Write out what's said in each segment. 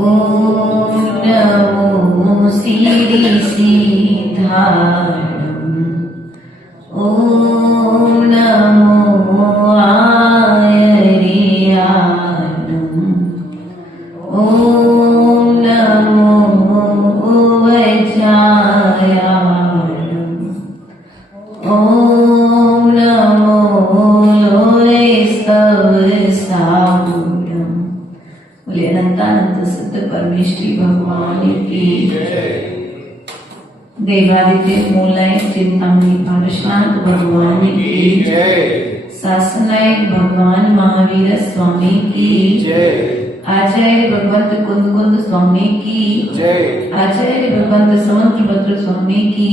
ओम नमो सिद्धिसिद्धारणं ओम नमो आयर्याणं ओम नमो वज्रायाणं ओम नमो लोयस्तवसागुणं। बोले अनंतानंत सिद्ध परमेश्वरी भगवान की देवादित्य मूलाय चिंतामणि पारशनाथ भगवान की शासनायक भगवान महावीर स्वामी की आचार्य भगवंत कुंद कुंद स्वामी की आचार्य भगवंत समुद्रभद्र स्वामी की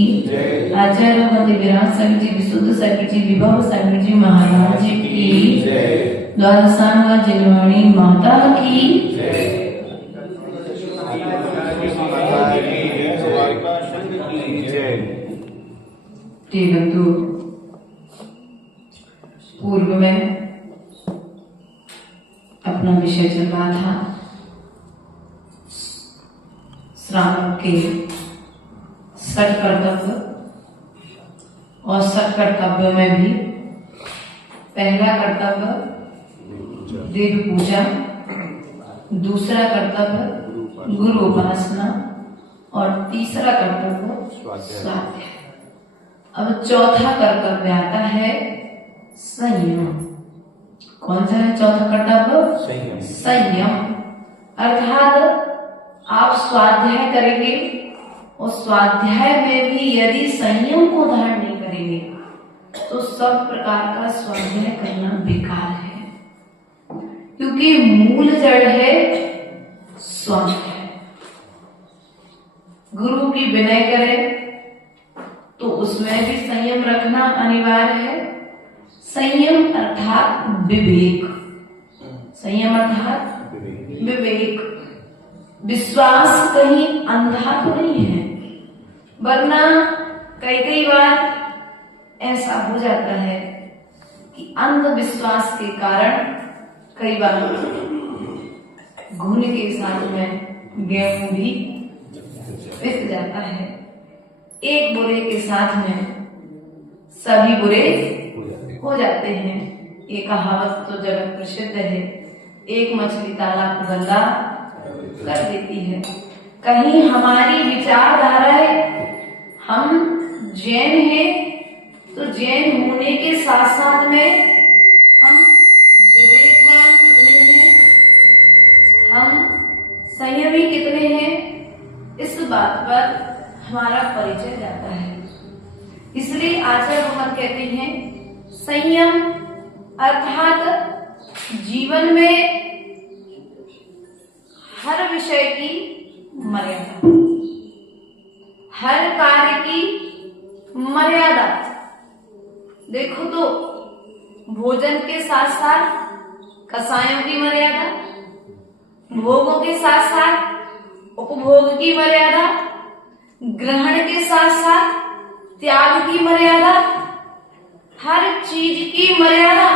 आचार्य भगवंत विराट सागर जी विशुद्ध सागर जी विभव सागर जी महाराज की द्वादशांगा जिलवाणी माता की बंधु, पूर्व में अपना विषय चल रहा था श्रावण के सठ कर्तव्य, और सठ कर्तव्य में भी पहला कर्तव्य देव पूजा, दूसरा कर्तव्य गुरु उपासना और तीसरा कर्तव्य स्वाध्याय। अब चौथा कर्तव्य आता है संयम। कौन सा है चौथा कर्तव्य? संयम। अर्थात आप स्वाध्याय करेंगे और स्वाध्याय में भी यदि संयम को धारण नहीं करेंगे तो सब प्रकार का स्वाध्याय करना बेकार है, क्योंकि मूल जड़ है स्वाध्याय। गुरु की विनय करें तो उसमें भी संयम रखना अनिवार्य है। संयम अर्थात विवेक, संयम अर्थात विवेक। विश्वास कहीं अंधा तो नहीं है, वरना कई बार ऐसा हो जाता है कि अंधविश्वास के कारण कई बार घुन के साथ में गेहूं भी पिस जाता है। एक बुरे के साथ में सभी बुरे हो जाते हैं। ये कहावत तो जगत प्रसिद्ध है, एक मछली तालाब को गंदा कर देती है। कहीं हमारी विचारधारा है, हम जैन हैं तो जैन होने के साथ साथ में हम विवेकवान कितने हैं, हम संयमी कितने हैं, इस बात पर हमारा परिचय जाता है। इसलिए आचार्य भगवान कहते हैं संयम अर्थात जीवन में हर विषय की मर्यादा, हर कार्य की मर्यादा। देखो तो भोजन के साथ साथ कसायों की मर्यादा, भोगों के साथ साथ उपभोग की मर्यादा, ग्रहण के साथ साथ त्याग की मर्यादा, हर चीज की मर्यादा।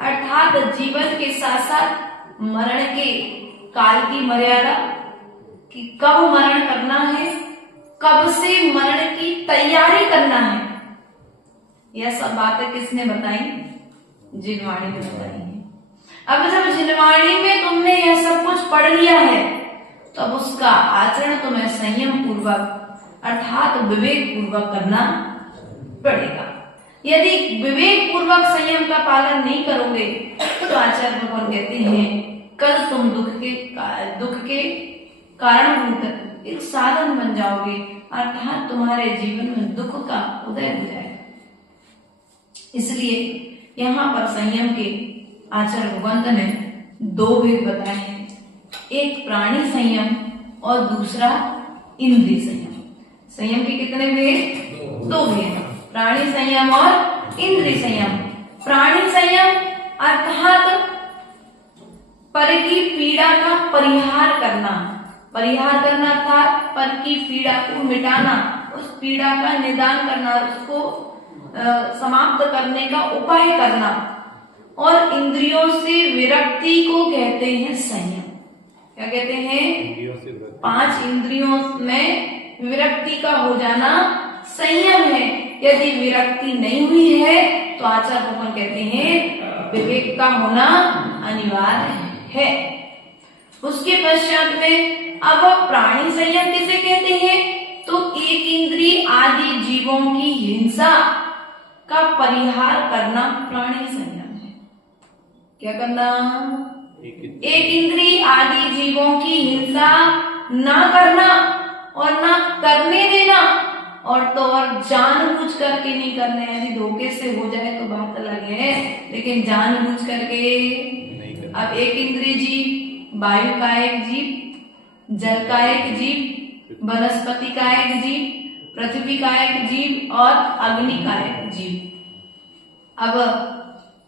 अर्थात जीवन के साथ साथ मरण के काल की मर्यादा, कि कब मरण करना है, कब से मरण की तैयारी करना है। यह सब बातें किसने बताई? जिनवाणी ने बताई है। अब जब जिनवाणी में तुमने यह सब कुछ पढ़ लिया है, तब उसका आचरण तुम्हें संयम पूर्वक अर्थात विवेक पूर्वक करना पड़ेगा। यदि विवेक पूर्वक संयम का पालन नहीं करोगे तो आचार्य भगवान कहते हैं कल तुम दुख के कारणभूत एक साधन बन जाओगे, अर्थात तुम्हारे जीवन में दुख का उदय हो जाएगा। इसलिए यहाँ पर संयम के आचार्य भगवान ने दो भेद बताए हैं, एक प्राणी संयम और दूसरा इंद्रिय संयम। संयम के कितने भेद? दो भेद, प्राणी संयम और इंद्रिय संयम। प्राणी संयम अर्थात पर की पीड़ा का परिहार करना अर्थात पर की पीड़ा को मिटाना, उस पीड़ा का निदान करना, उसको समाप्त करने का उपाय करना। और इंद्रियों से विरक्ति को कहते हैं संयम। क्या कहते हैं? 5 इंद्रियों में विरक्ति का हो जाना संयम है। यदि विरक्ति नहीं हुई है तो आचार्य भगवान कहते हैं विवेक का होना अनिवार्य है। उसके पश्चात में अब प्राणी संयम किसे कहते हैं? तो एक इंद्रिय आदि जीवों की हिंसा का परिहार करना प्राणी संयम है। क्या करना? एक इंद्रिय आदि जीवों की हिंसा ना करना और ना करने देना, और तो और जानबूझ करके नहीं करना। यदि धोखे से हो जाए तो बात अलग है, लेकिन जानबूझ करके। अब एक इंद्रिय जीव वायु का एक जीव, जल का एक जीव, वनस्पति का एक जीव, पृथ्वी का एक जीव और अग्नि का एक जीव। अब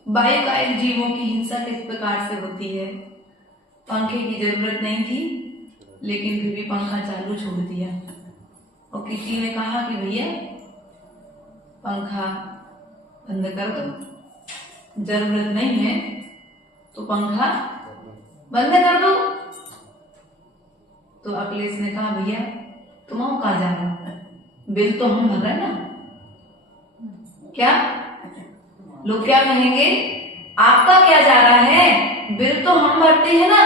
वायु का एक जीवों की हिंसा किस प्रकार से होती है? पंखे की जरूरत नहीं थी लेकिन फिर भी पंखा चालू छोड़ दिया, और किसी ने कहा कि भैया पंखा बंद कर दो, जरूरत नहीं है तो पंखा बंद कर दो। तो अखिलेश ने कहा भैया तुम कहाँ जा रहे हो, बिल तो हम भर रहे ना। क्या लोग क्या कहेंगे? आपका क्या जा रहा है, बिल तो हम भरते हैं ना,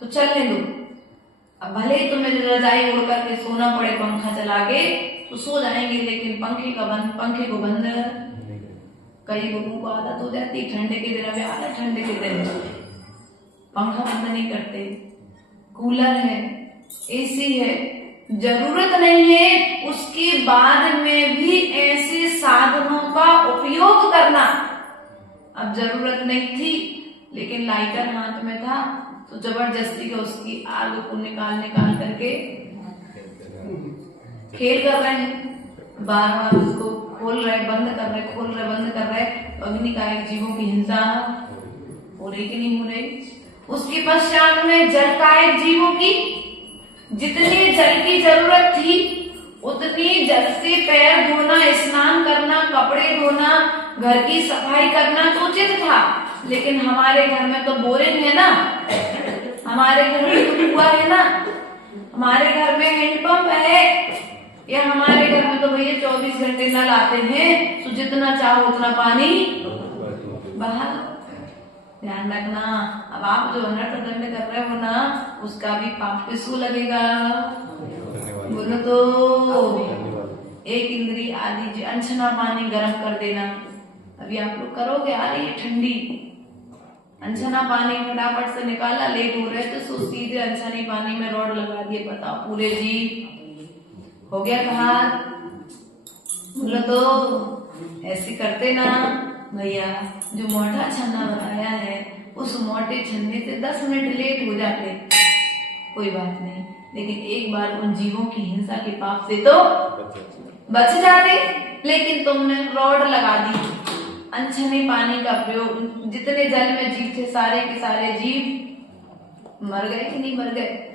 तो चलने दो। अब भले ही तुम्हें रजाई ओढ़ करके सोना पड़े पंखा चला के तो सो जाएंगे, लेकिन पंखे को बंद। कई लोगों को आदत हो जाती है ठंडे के दिन, अभी आधा ठंडे के दिन पंखा बंद नहीं करते। कूलर है, एसी है, जरूरत नहीं है उसके बाद में भी ऐसे साधनों का उपयोग करना। अब जरूरत नहीं थी लेकिन लाइटर हाथ में था तो जबरदस्ती का उसकी आग को निकाल करके खेल कर रहे हैं, बार बार उसको खोल रहे बंद कर रहे, खोल रहे बंद कर रहे। तो अग्नि का एक जीवों की हिंसा हो रही कि नहीं हो रही? उसके पश्चात में जल का एक जीवों की जितनी जल की जरूरत थी उतनी जल से पैर धोना, स्नान करना, कपड़े धोना, घर की सफाई करना तो उचित था। लेकिन हमारे घर में तो बोरिंग है ना, हमारे घर में तो कुआं है ना, हमारे घर में हैंडपंप है, या हमारे घर में तो भैया 24 घंटे नल आते हैं, तो जितना चाहो उतना पानी बहा। ध्यान रखना, अब आप जो नटदंड कर रहे हो ना उसका भी पाप किसको लगेगा? बोलो तो एक इंद्री आदि अनछना पानी गर्म कर देना। अभी आप लोग करोगे, आ रही है ठंडी, अनछना पानी फटाफट से निकाला, लेट हो रहे तो सो सीधे अनछने पानी में रॉड लगा दिए, बताओ पूरे जी हो गया कहा? बोलो तो ऐसे करते ना भैया। जो मोटा छन्ना बनाया है उस मोटे छन्ने से 10 मिनट लेट हो जाते कोई बात नहीं, लेकिन एक बार उन जीवों की हिंसा के पाप से तो बच जाते। लेकिन तुमने रॉड लगा दी, अनछने पानी का प्रयोग, जितने जल में जीव थे सारे के सारे जीव मर गए कि नहीं मर गए?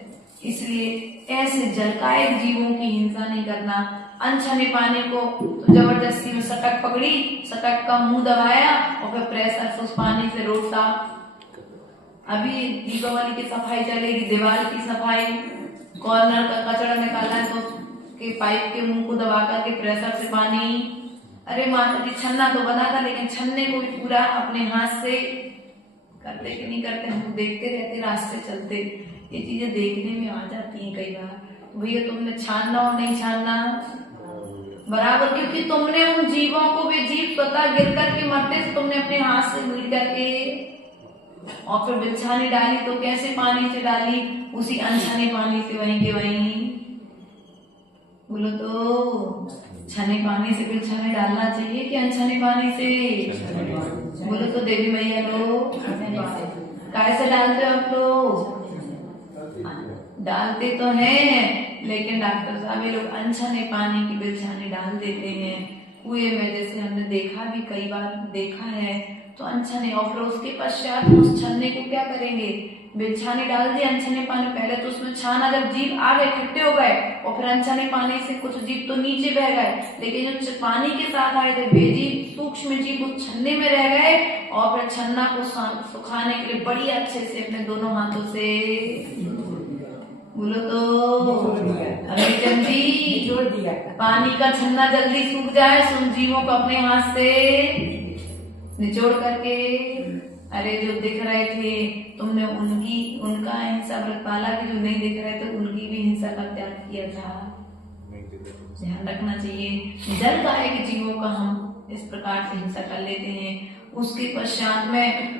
इसलिए ऐसे जलकायक जीवों की हिंसा नहीं करना। अनछने पानी को तो जबरदस्ती में सटक पकड़ी, सटक का मुंह दबाया और फिर प्रेशर से उस पानी से रोड साफ। अभी दीपावली की सफाई चलेगी, दीवार की सफाई, कॉर्नर का कचरा निकालना है तो के पाइप के मुंह को दबा करके प्रेशर से पानी। अरे माता जी छन्ना तो बना था, लेकिन छन्ने को भी पूरा अपने हाथ से करते कि नहीं करते? हम देखते रहते, रास्ते चलते, ये चीजें देखने में आ जाती हैं कई बार। तो भैया तुमने छानना और नहीं छानना बराबर, क्योंकि तुमने उन जीवों को भी जीव स्वतः गिर करके मरते से तुमने अपने हाथ से मिल करके और फिर बिछाने डाली। तो कैसे पानी से डाली? उसी अनछने पानी से, वहीं के वहीं। बोलो तो छने पानी से बिछाने डालना चाहिए कि अनछने पानी से? बोलो तो देवी मैया लोग कैसे डालते हो आप लोग? डालते तो हैं, लेकिन डॉक्टर साहब ये लोग अनछने पानी की बिछाने डाल देते हैं कुएं में। जैसे हमने देखा भी, कई बार देखा है, तो अनछने, और फिर उसके पश्चात उस छन्ने को क्या करेंगे, बिछाने डाल दिए अनछने पानी। पहले तो उसमें छाना, जब जीव आ गए इकट्ठे हो गए, और फिर अनछने पानी से कुछ जीव तो नीचे बह गए, लेकिन जो पानी के साथ आए थे वे जीव, सूक्ष्म जीव, उस छन्ने में रह गए। और फिर छन्ना को सुखाने के लिए बड़ी अच्छे से अपने दोनों हाथों से, बोलो तो अमेजन जी, जोड़ दिया। पानी का छन्ना जल्दी सूख जाए, उन जीवों को अपने हाथ से निचोड़ करके, अरे जो दिख रहे थे तुमने उनका हिस्सा व्रत पाला, कि जो नहीं दिख रहे थे उनकी भी हिंसा का त्याग किया था। ध्यान रखना चाहिए, जल का है कि जीवों का हम इस प्रकार से हिंसा कर लेते हैं। उसके पश्चात में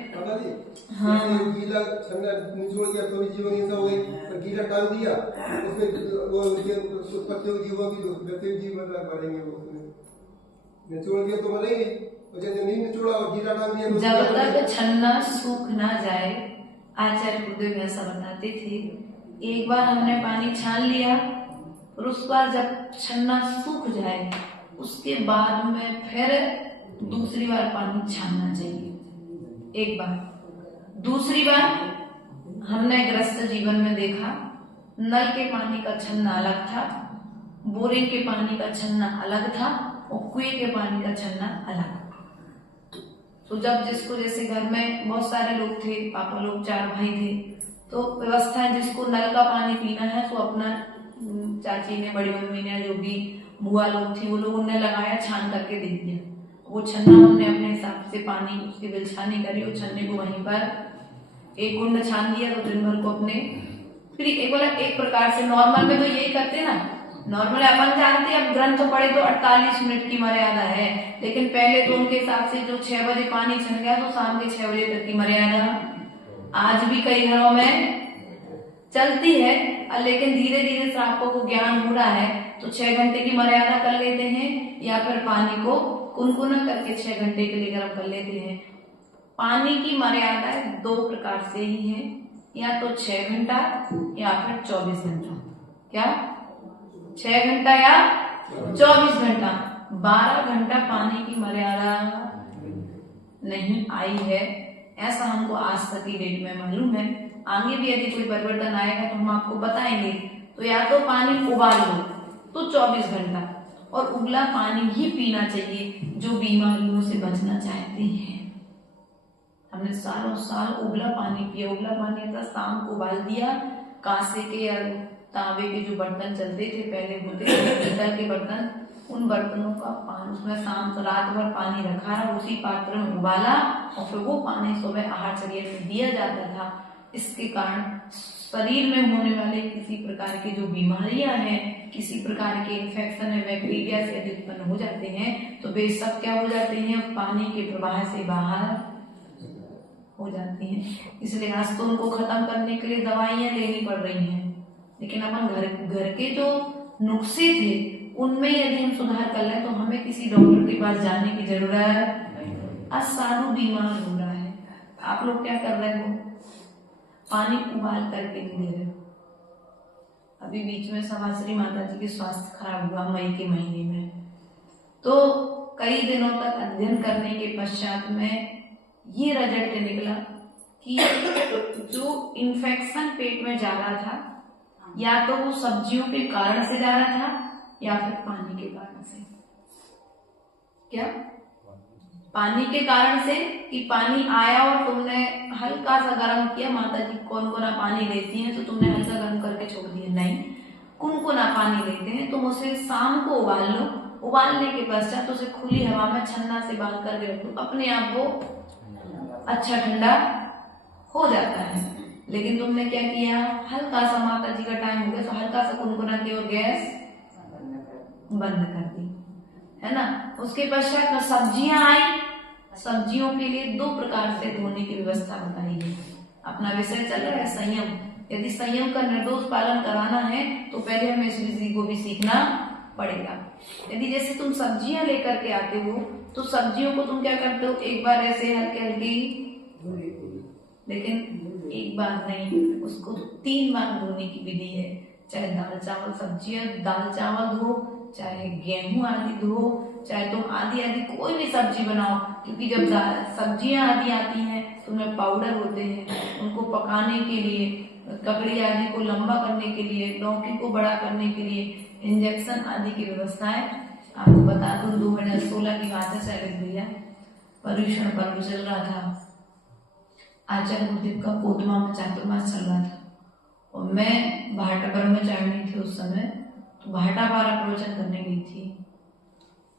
हाँ, गीला छन्ना निचोड़ दिया तो जीवन हिंसा हो गई, तो गीला डाल दिया उसमें वो पत्तियों की जीवों की व्यक्ति जीवन बढ़ेंगे, वो उसमें निचोड़ दिया तो मरेंगे, और जब नहीं निचोड़ा और गीला डाल दिया जब तक छन्ना सूख ना जाए, आचार्य गुरुदेव ऐसा बताते थे। एक बार हमने पानी छान लिया, और उस बार जब छन्ना सूख जाए उसके बाद में फिर दूसरी बार पानी छानना चाहिए। एक बार। दूसरी बार हमने गृहस्थ जीवन में देखा, नल के पानी का छन्ना अलग था, बोरिंग के पानी का छन्ना अलग था, और कुएं के पानी का छन्ना अलग। तो जब जिसको, जैसे घर में बहुत सारे लोग थे, पापा लोग 4 भाई थे, तो व्यवस्था है जिसको नल का पानी पीना है तो अपना चाची ने, बड़ी मम्मी ने, जो भी बुआ लोग थी वो लोगों ने लगाया, छान करके दे दिया। वो छन्ना हमने अपने हिसाब से पानी उसकी बिलछानी करी, और छन्ने को वहीं पर एक गुंड छान दिया, तो दिन भर को अपने फिर एक प्रकार से नॉर्मल में तो यही करते ना, नॉर्मल अपन जानते हैं, अब ग्रंथ पढ़े तो 48 मिनट की मर्यादा है, लेकिन पहले तो उनके हिसाब से जो 6 बजे पानी छन गया तो शाम के 6 बजे तक की मर्यादा आज भी कई घरों में चलती है। लेकिन धीरे धीरे से आपको को ज्ञान हो रहा है तो 6 घंटे की मर्यादा कर लेते हैं, या फिर पानी को कुनकुना करके 6 घंटे के लिए गर्म कर लेते हैं। पानी की मर्यादा 2 प्रकार से ही है, या तो 6 घंटा या फिर 24 घंटा। क्या 6 घंटा या 24 घंटा? 12 घंटा पानी की मर्यादा नहीं आई है, ऐसा हमको आज तक की डेट में मालूम है। आगे भी यदि कोई परिवर्तन आएगा तो हम आपको बताएंगे। तो या तो पानी उबाल लो तो 24 घंटा, और उबला पानी ही पीना चाहिए जो बीमारियों से बचना चाहते हैं। हमने सालों साल उबला पानी पिया। उबला पानी था शाम को उबाल दिया, कांसे के या तांबे के जो बर्तन चलते थे पहले होते थे, पीतल के बर्तन, उन बर्तनों का पानी, उसमें शाम तो रात भर पानी रखा, उसी पात्र में उबाला, और फिर वो पानी सुबह आहार चर्या में दिया जाता था। इसके कारण शरीर में होने वाले किसी प्रकार की जो बीमारियां हैं, किसी प्रकार के इन्फेक्शन है, बैक्टीरिया से यदि उत्पन्न हो जाते हैं तो वे सब क्या हो जाते हैं, पानी के प्रवाह से बाहर हो जाती हैं। इसलिए आज तो उनको खत्म करने के लिए दवाइयां लेनी पड़ रही हैं, लेकिन अपन घर के जो नुस्खे थे उनमें यदि हम सुधार कर लें तो हमें किसी डॉक्टर के पास जाने की जरूरत। आज सारू बीमार हो रहा है, आप लोग क्या कर रहे हो, पानी उबाल करके नहीं दे रहे। अभी बीच में सवाश्री माता जी के स्वास्थ्य खराब हुआ मई के महीने में, तो कई दिनों तक अध्ययन करने के पश्चात में ये रिजल्ट निकला कि जो इन्फेक्शन पेट में जा रहा था, या तो वो सब्जियों के कारण से जा रहा था या फिर पानी के कारण से। क्या पानी के कारण से, कि पानी आया और तुमने हल्का सा गर्म किया, माता जी कुनकुना पानी लेती हैं तो तुमने हल्का गर्म करके छोड़ दिया, नहीं, कुनकुना पानी लेते हैं, तुम उसे शाम को उबाल लो, उबालने के पश्चात उसे खुली हवा में छन्ना से बांध कर रख दो, अपने आप वो अच्छा ठंडा हो जाता है। लेकिन तुमने क्या किया, हल्का सा, माता जी का टाइम हो गया तो हल्का सा कुनकुना की और गैस बंद कर दी, है ना। उसके पश्चात में सब्जियां आई, सब्जियों के लिए 2 प्रकार से धोने की व्यवस्था बताई है। अपना विषय चल रहा है संयम, यदि संयम का निर्दोष पालन कराना है तो पहले हमें इस विधि को भी सीखना पड़ेगा। यदि जैसे तुम सब्जियां लेकर के आते हो तो सब्जियों को तुम क्या करते हो, एक बार ऐसे हल्की हल्की, लेकिन एक बार नहीं, उसको 3 बार धोने की विधि है। चाहे दाल चावल सब्जियां, दाल चावल धो, चाहे गेहूं आदि धो, चाहे तुम आदि कोई भी सब्जी बनाओ, क्योंकि जब सब्जियां आदि आती हैं तो उनमें पाउडर होते हैं, उनको पकाने के लिए, ककड़ी आदि को लंबा करने के लिए, लौकी को बड़ा करने के लिए इंजेक्शन आदि की व्यवस्थाएं। आपको बता दूं 2016 की बात है शैलेश भैया, पर्यूषण पर्व चल रहा था, आचार्य गुरुदेव का कोटवा में चातुर्मास चल रहा था और मैं भाटापर में चढ़नी थी उस समय, तो भाटा बारा प्रवचन करने गई थी।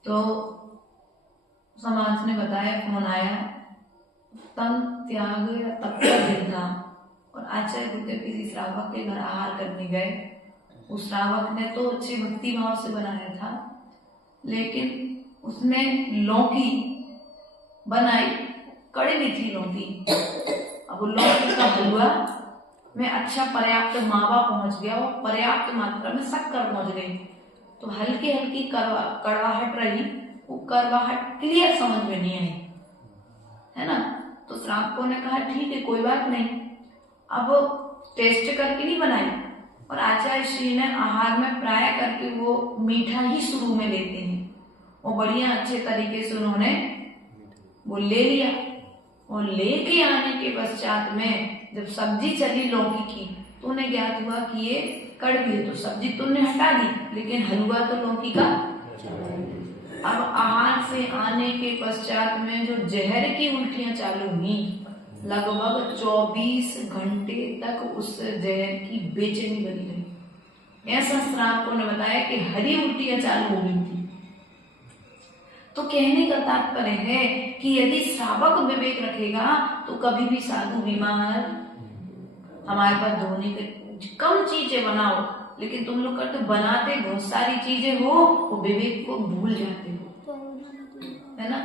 तो समाज ने बताया, फोन आया, तन त्याग या तप का दिन था और आचार्य गुरुदेव किसी श्रावक के घर आहार करने गए। उस श्रावक ने तो अच्छे भक्ति भाव से बनाया था, लेकिन उसने लौकी बनाई, कड़वी थी लौकी। अब वो लौकी का हलवा में अच्छा पर्याप्त मावा पहुंच गया और पर्याप्त मात्रा में शक्कर पहुंच गई, तो हल्की हल्की कड़वाहट रही, वो कड़वाहट क्लियर समझ में नहीं आई, है ना। तो श्रावकों ने कहा ठीक है कोई बात नहीं, अब टेस्ट करके नहीं बनाई। और आचार्य श्री ने आहार में प्राय करके वो मीठा ही शुरू में लेते हैं, वो बढ़िया अच्छे तरीके से उन्होंने वो ले लिया और लेके आने के पश्चात में जब सब्जी चली लौकी की तो उन्हें ज्ञात हुआ कि ये कड़वी है, तो सब्जी तो उन्हें हटा दी लेकिन हलवा तो लौकी का। अब आहार से आने के पश्चात में जो जहर की उल्टियां चालू हुई, लगभग 24 घंटे तक उस जहर की बेचैनी बनी रही। ऐसा श्रावकों ने बताया कि हरी उल्टियां चालू हो गई थी। तो कहने का तात्पर्य है कि यदि श्रावक विवेक रखेगा तो कभी भी साधु बीमार, हमारे पास धोने के कम चीजें बनाओ, लेकिन तुम लोग करते बनाते बहुत सारी चीजें हो, वो विवेक को भूल जाते हो, है ना।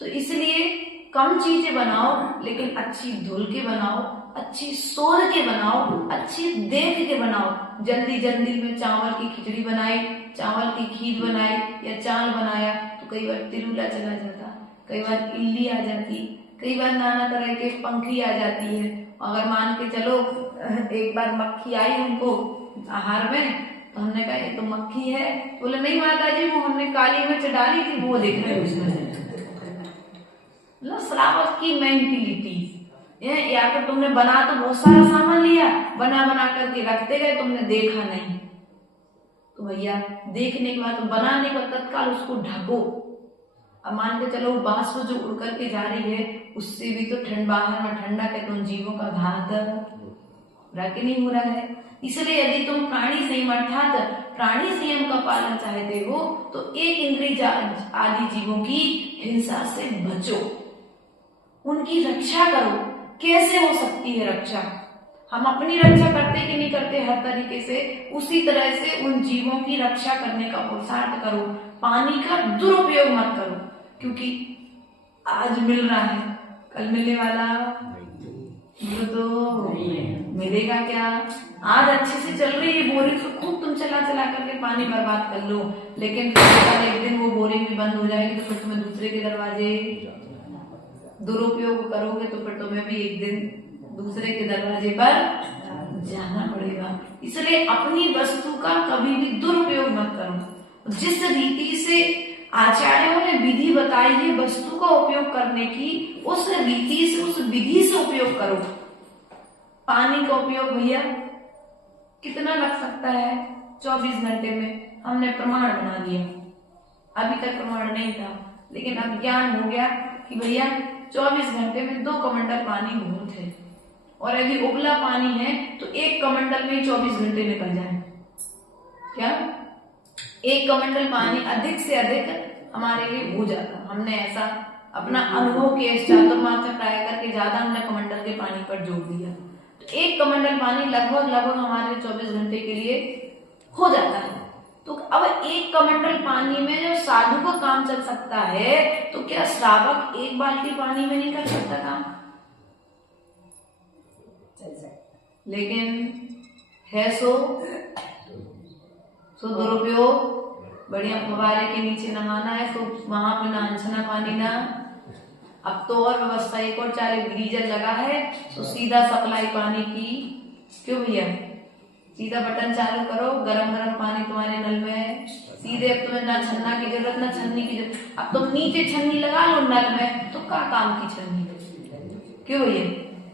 तो इसलिए कम चीजें बनाओ लेकिन अच्छी धुल के बनाओ, अच्छी सोच के बनाओ, अच्छी देख के बनाओ। जल्दी जल्दी में चावल की खिचड़ी बनाई, चावल की खीर बनाई या चावल बनाया तो कई बार तिलुला चला जाता, कई बार इल्ली आ जाती, कई बार नाना तरह के पंखी आ जाती है। अगर मान के चलो एक बार मक्खी आई हमको आहार में, तो हमने कहा ये तो मक्खी है, बोले नहीं माता जी वो हमने काली मिर्च डाली थी वो देख रहे उसमें। श्रावक की मेंटिलिटी, या फिर तुमने बना तो बहुत सारा सामान लिया, बना बना करके रखते गए, तुमने देखा नहीं, तो भैया देखने के बाद बनाने का तत्काल उसको ढको। अब मान के चलो बांस जो उड़ करके जा रही है उससे भी तो ठंड, बाहर में ठंडा के तुम जीवों का घात रख नहीं हो रहा है। इसलिए यदि तुम प्राणी संयम अर्थात प्राणी संयम का पालन चाहते हो तो एक इंद्रिय आदि जीवों की हिंसा से बचो, उनकी रक्षा करो। कैसे हो सकती है रक्षा? हम अपनी रक्षा करते कि नहीं करते हर तरीके से, उसी तरह से उन जीवों की रक्षा करने का पुरुषार्थ करो। पानी का दुरुपयोग मत करो, क्योंकि आज मिल रहा है कल मिलने वाला तो मिलेगा क्या। आज अच्छे से चल रही है बोरिंग, तो खूब तुम चला चला करके पानी बर्बाद कर लो, लेकिन एक दिन वो बोरिंग भी बंद हो जाएगी तो फिर तुम्हें दूसरे के दरवाजे दुरुपयोग करोगे तो फिर तुम्हें भी एक दिन दूसरे के दरवाजे पर जाना पड़ेगा। इसलिए अपनी वस्तु का कभी भी दुरुपयोग मत करो। जिस रीति से आचार्यों ने विधि बताई है वस्तु का उपयोग करने की, उस रीति से उस विधि से उपयोग करो। पानी का उपयोग भैया कितना लग सकता है? 24 घंटे में हमने प्रमाण बना दिया। अभी तक प्रमाण नहीं था, लेकिन अब ज्ञान हो गया कि भैया 24 घंटे में 2 कमंडल पानी बहुत है, और यदि उबला पानी है तो 1 कमंडल में 24 घंटे निकल जाए। क्या 1 कमंडल पानी अधिक से अधिक हमारे लिए हो जाता। हमने ऐसा अपना अनुभव के चातुर्मास में ट्राई करके ज्यादा हमने कमंडल के पानी पर जोर दिया, तो 1 कमंडल पानी लगभग हमारे 24 घंटे के लिए हो जाता है। तो अब 1 कमंडल पानी में जो साधु का काम चल सकता है, तो क्या श्रावक 1 बाल्टी पानी में नहीं कर सकता काम? लेकिन है सो दुरुपयोग। बढ़िया फवारे के नीचे नहाना है तो वहां पे ना अनछना पानी ना। अब तो और व्यवस्था एक और चाले गीजर लगा है तो सीधा सप्लाई पानी की। क्यों भैया? सीधा बटन चालू करो, गरम गरम पानी तुम्हारे नल में है सीधे। अब तुम्हें ना छन्ना की जरूरत ना छन्नी की जरूरत। अब तुम नीचे छन्नी लगा लो नल में, का काम की छन्नी? क्यों भैया?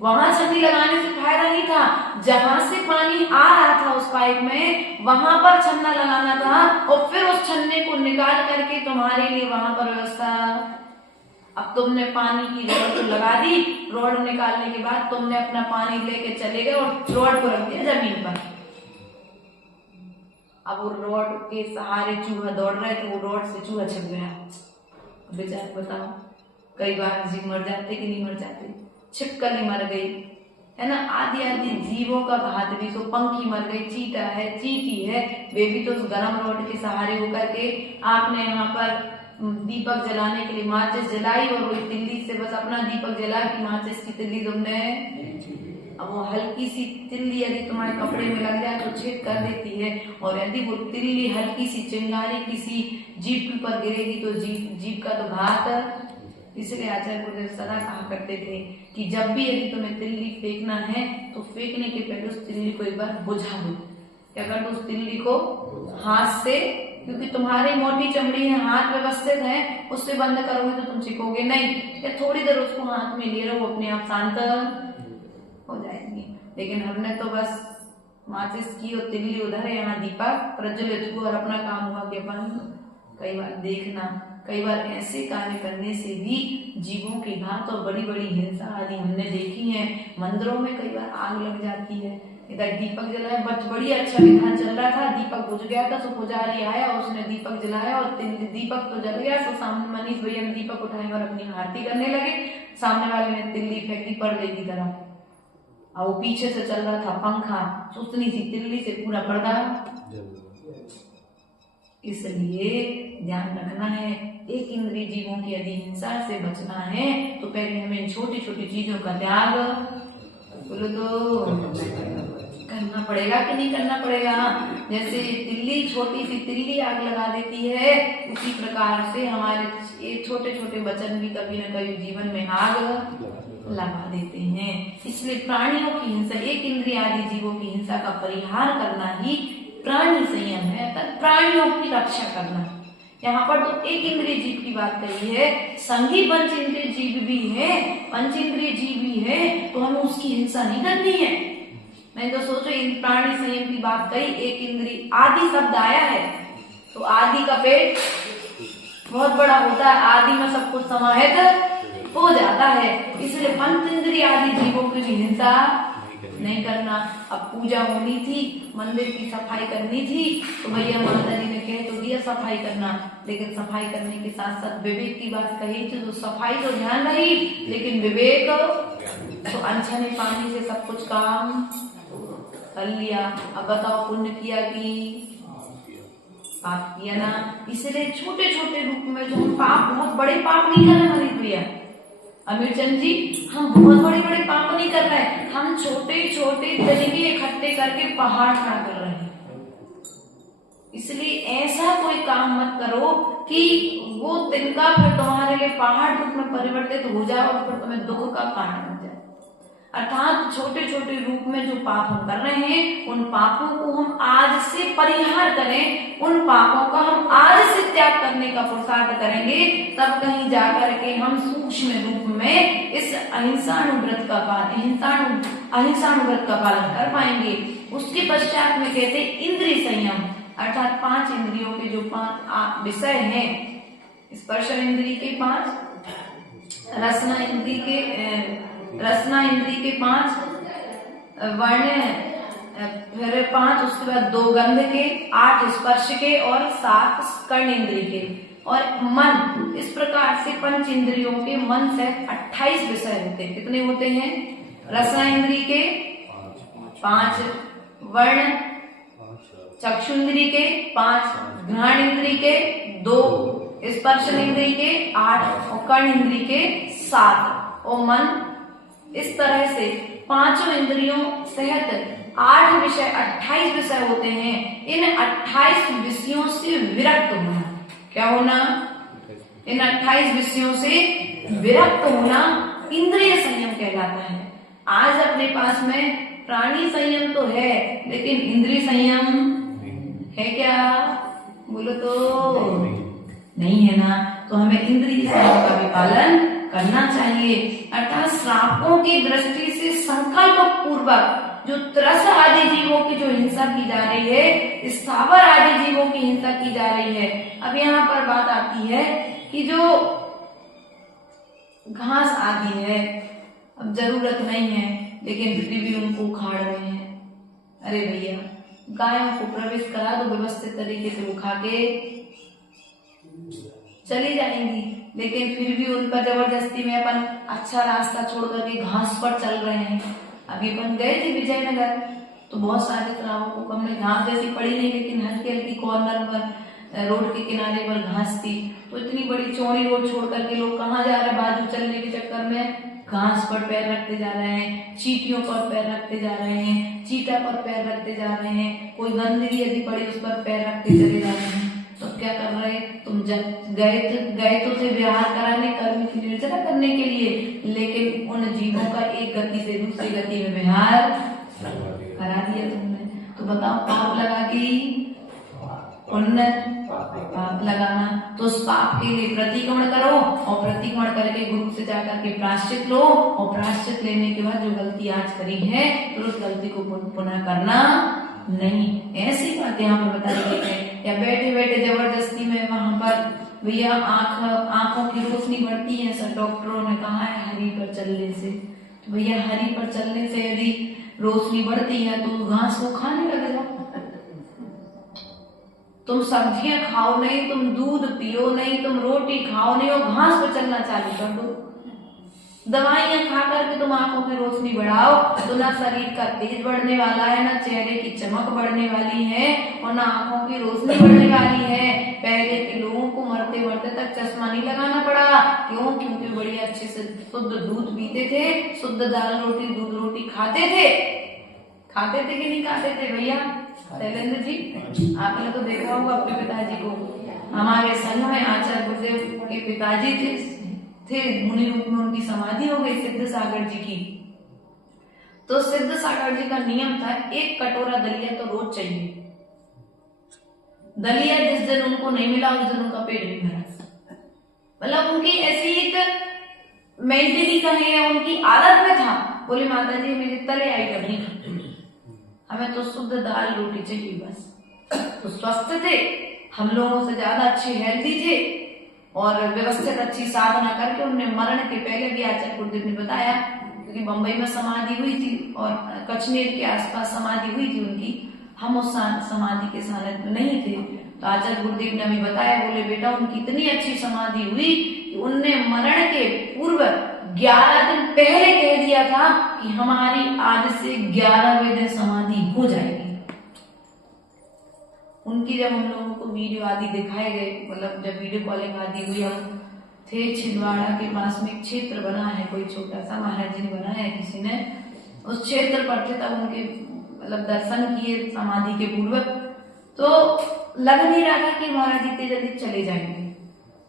वहां छन्नी लगाने से फायदा नहीं था, जहां से पानी आ रहा था उस पाइप में वहां पर छन्ना लगाना था, और फिर उस छन्ने को निकाल करके तुम्हारे लिए वहां पर व्यवस्था। अब तुमने पानी की रॉड को लगा दी, रॉड निकालने के बाद तुमने अपना पानी लेके चले गए और रॉड को रख दिया जमीन पर। अब वो रॉड के सहारे चूहा दौड़ रहे थे, वो रॉड से चूहा छिप गया। बेचारे बताओ, कई बार जीव मर जाते कि नहीं मर जाते? छिपकली ही मर गई, है ना। आदि आदि जीवों का घात भी, तो पंखी मर गई, चीटा है, चींटी है, वे भी तो उस गरम रॉड के सहारे होकर के आपने यहाँ पर दीपक जलाने के लिए माचिस जलाई, और वही तिल्ली से बस अपना दीपक जला की माचिस की तिल्ली तुमने। अब वो हल्की सी तिल्ली यदि तुम्हारे कपड़े में लग जाए तो छेद कर देती है, और यदि वो तिल्ली हल्की सी चिंगारी किसी जीव के ऊपर गिरेगी तो जीव का तो घात। इसलिए आचार्य गुरुदेव सदा कहा करते थे कि जब भी यदि तुम्हें तिल्ली फेंकना है तो फेंकने के पहले उस तिल्ली को एक बार बुझा दो। क्या कर दो? उस तिल्ली को हाथ से, क्योंकि तुम्हारी मोटी चमड़ी है, हाथ व्यवस्थित है, उससे बंद करोगे तो तुम चिपकोगे नहीं। या थोड़ी देर उसको हाथ में लिए रहो, अपने आप शांत हो जाएंगे। लेकिन हमने तो बस माचिस की और तिल्ली उधर है, यहाँ दीपक प्रज्वलित हुआ और अपना काम हुआ कि अपन। कई बार देखना, कई बार ऐसे कार्य करने से भी जीवों के घात और बड़ी बड़ी हिंसा आदि हमने देखी है। मंदिरों में कई बार आग लग जाती है, इधर दीपक जलाया, बड़ी अच्छा विधान चल रहा था, दीपक बुझ गया था, तो पुजारी आया और उसने दीपक जलाया और दीपक तो जल गया। तो सामने मनीष भैया ने दीपक उठाए और अपनी आरती करने लगे, सामने वाले ने तिल्ली फेंकी पर्दे की तरह, और वो पीछे से चल रहा था पंखा, सुतनी सी तिल्ली से पूरा पर्दा। इसलिए ध्यान रखना है, एक इंद्रिय जीवों की यदि हिंसा से बचना है तो पहले हमें छोटी छोटी चीजों का त्याग बोलो तो करना पड़ेगा कि नहीं करना पड़ेगा। जैसे तिल्ली, छोटी सी तिल्ली आग लगा देती है, उसी प्रकार से हमारे ये छोटे छोटे वचन भी कभी न कभी जीवन में आग लगा देते हैं। इसलिए प्राणियों की हिंसा, एक इंद्रिय आदि जीवों की हिंसा का परिहार करना ही प्राणी संयम है, प्राणियों की रक्षा करना। यहाँ पर तो एक इंद्रिय जीव की बात कही है, संगी पंच इंद्रिय जीव भी है, पंच इंद्रिय जीव भी है, तो हमें उसकी हिंसा नहीं करनी है। नहीं तो सोचो, इन प्राणी संयम की बात कही, एक इंद्रिय आदि शब्द आया है, तो आदि का पेट बहुत बड़ा होता है, आदि में सब कुछ समाहित हो जाता है। इसलिए पंच इंद्रिय आदि जीवों की भी हिंसा नहीं करना। अब पूजा होनी थी, मंदिर की सफाई करनी थी, तो भैया माता जी ने कह तो दिया सफाई करना, लेकिन सफाई करने के साथ साथ विवेक की बात कही थी, तो सफाई तो ध्यान रही, लेकिन विवेक तो अनछने पानी से सब कुछ काम कर लिया। अब बताओ, पुण्य किया कि पाप किया ना। इसलिए छोटे छोटे रूप में जो हम पाप, बहुत बड़े पाप नहीं कर रहे हमारी भैया अमीर चंद जी, हम बहुत बड़े बड़े पाप नहीं कर रहे हैं, हम छोटे छोटे तरीके इकट्ठे करके पहाड़ खड़ा कर रहे हैं। इसलिए ऐसा कोई काम मत करो कि वो तिनका फिर तुम्हारे लिए पहाड़ रूप में परिवर्तित हो जाए और फिर तुम्हें दुख का कारण बन जाए। अर्थात छोटे छोटे रूप में जो पाप हम कर रहे हैं, उन पापों को हम आज से परिहार करें, उन पापों का हम आज से त्याग करने का पुरुषार्थ करेंगे, तब कहीं जाकर के हम सूक्ष्म रूप में इस अहिंसानुव्रत का पालन कर पाएंगे। उसके पश्चात में कहते इंद्रिय संयम, अर्थात 5 इंद्रियों के जो 5 विषय हैं, स्पर्श इंद्रिय के 5, रसना इंद्रिय के 5, वर्ण फिर 5, उसके बाद 2 गंध के, 8 स्पर्श के और 7 कर्ण इंद्रिय के, और मन। इस प्रकार से पंच इंद्रियों के मन से 28 विषय होते हैं। कितने होते हैं? रसना इंद्रिय के 5, वर्ण चक्षु इंद्रिय के 5, घ्राण इंद्रिय के 2, स्पर्श इंद्रिय के 8 और कर्ण इंद्रिय के 7 और मन। इस तरह से 5 इंद्रियों सहित 8 विषय, 28 विषय होते हैं। इन 28 विषयों से विरक्त होना, क्या होना? इन 28 विषयों से विरक्त होना इंद्रिय संयम कहलाता है। आज अपने पास में प्राणी संयम तो है, लेकिन इंद्रिय संयम है क्या? बोलो तो नहीं है ना। तो हमें इंद्रिय संयम का भी पालन करना चाहिए। अर्थात श्रापों की दृष्टि से संकल्प पूर्वक जो त्रस आदि जीवों की जो हिंसा की जा रही है, स्थावर आदि जीवों की हिंसा की जा रही है। अब यहाँ पर बात आती है कि जो घास आदि है, अब जरूरत नहीं है लेकिन फिर भी उनको उखाड़ रहे हैं। अरे भैया, गायों को प्रवेश करा दो व्यवस्थित तरीके से, वो खा के चली जाएंगी, लेकिन फिर भी उन पर जबरदस्ती में अपन अच्छा रास्ता छोड़ करके घास पर चल रहे हैं। अभी अपन गए थे विजयनगर, तो बहुत सारे तरह को हमने घास जैसी पड़ी नहीं, लेकिन हल्की हल्की कॉर्नर पर रोड के किनारे पर घास थी। तो इतनी बड़ी चौड़ी रोड छोड़ करके लोग कहाँ जा रहे हैं, बाजू चलने के चक्कर में घास पर पैर रखते जा रहे हैं, चींटियों पर पैर रखते जा रहे हैं, चीटा पर पैर रखते जा रहे हैं, कोई गंदगी यदि पड़ी उस पर पैर रखते चले जा रहे हैं। तो क्या कर रहे, तुम गए तो थे विहार कराने, कर्म की निर्जरा करने के लिए, लेकिन उन जीवों का एक गति से दूसरी गति में विहार करा दिया तुमने। तो बताओ, पाप लगा कि पुण्य? पाप लगाना। तो उस पाप के लिए प्रतिक्रमण करो, और प्रतिक्रमण करके गुरु से जाकर के प्रायश्चित लो, और प्रायश्चित लेने के बाद जो गलती आज करी है तो उस गलती को पुनः करना नहीं। ऐसी बात यहाँ पर बताई गई है। या बैठे बैठे जबरदस्ती में वहां पर भैया आंखों की रोशनी बढ़ती है, सर डॉक्टरों ने कहा है हरी पर चलने से। तो भैया हरी पर चलने से यदि रोशनी बढ़ती है तो घास को खाने लग जाओ। तुम सब्जियां खाओ नहीं, तुम दूध पियो नहीं, तुम रोटी खाओ नहीं, और घास पर चलना चालू कर दो। दवाइयां खा करके तुम आंखों की रोशनी बढ़ाओ तो ना शरीर का तेज बढ़ने वाला है, ना चेहरे की चमक बढ़ने वाली है, और ना आंखों की रोशनी बढ़ने वाली है। पहले के लोगों को मरते मरते तक चश्मा नहीं लगाना पड़ा। क्यों? क्योंकि बड़ी अच्छे से शुद्ध दूध पीते थे, शुद्ध दाल रोटी दूध रोटी खाते थे कि नहीं खाते थे भैया? शैलेंद्र जी, आपने तो देखा होगा अपने पिताजी को। हमारे संघ में आचार्य गुरुदेव के पिताजी थे मुनि रूप में, उनकी समाधि हो गई सिद्ध सागर जी की। तो सिद्ध सागर जी का नियम था, एक कटोरा दलिया तो रोज चाहिए। दलिया जिस दिन उनको नहीं मिला उस दिन उनका पेट नहीं भरा। मतलब उनकी ऐसी एक मेंटली का है, उनकी आदत में था। बोले माता जी मेरे तले आइटम नहीं खाते, हमें तो शुद्ध दाल रोटी चाहिए बस। तो स्वस्थ थे, हम लोगों से ज्यादा अच्छे हेल्दी थे, और व्यवस्थित अच्छी साधना करके उन्हें मरण के पहले भी आचार्य गुरुदेव ने बताया, क्योंकि बंबई में समाधि हुई थी और कचनेर के आसपास समाधि हुई थी उनकी, हम उस समाधि के सानिध्य में नहीं थे। तो आचार्य गुरुदेव ने हमें बताया, बोले बेटा उनकी इतनी अच्छी समाधि हुई कि उनने मरण के पूर्व 11 दिन पहले कह दिया था कि हमारी आज से 11वें दिन समाधि हो जाएगी। उनकी जब हम लोगों को वीडियो आदि दिखाए गए, मतलब जब वीडियो कॉलिंग आदि हुई, हम थे छिंदवाड़ा के पास में एक क्षेत्र बना है, कोई छोटा सा महाराज जी ने बनाया है किसी ने, उस क्षेत्र पर थे, तब उनके मतलब दर्शन किए समाधि के पूर्व। तो लग नहीं रहा था कि महाराज जी जल्दी चले जाएंगे।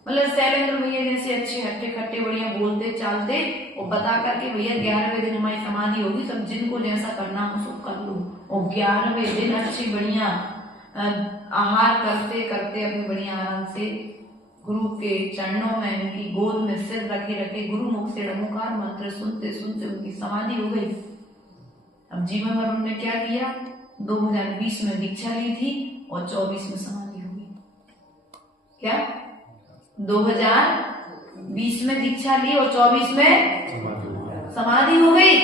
मतलब शैलेंद्र भैया जैसे अच्छे हट्टे खट्टे बढ़िया बोलते चालते, वो बता करके भैया 11वें दिन हमारी समाधि होगी, सब जिनको जैसा करना हो सब कर लो। और 11वें दिन अच्छी बढ़िया आहार करते करते अपने बढ़िया आराम से गुरु के चरणों में, उनकी गोद में सिर रखे रखे गुरु मुख से नमोकार मंत्र सुनते सुनते उनकी समाधि हो गई। अब जीवन भर उन्होंने क्या किया, 2020 में दीक्षा ली थी और 24 में समाधि हो गई। क्या 2020 में दीक्षा ली और 24 में समाधि हो गई।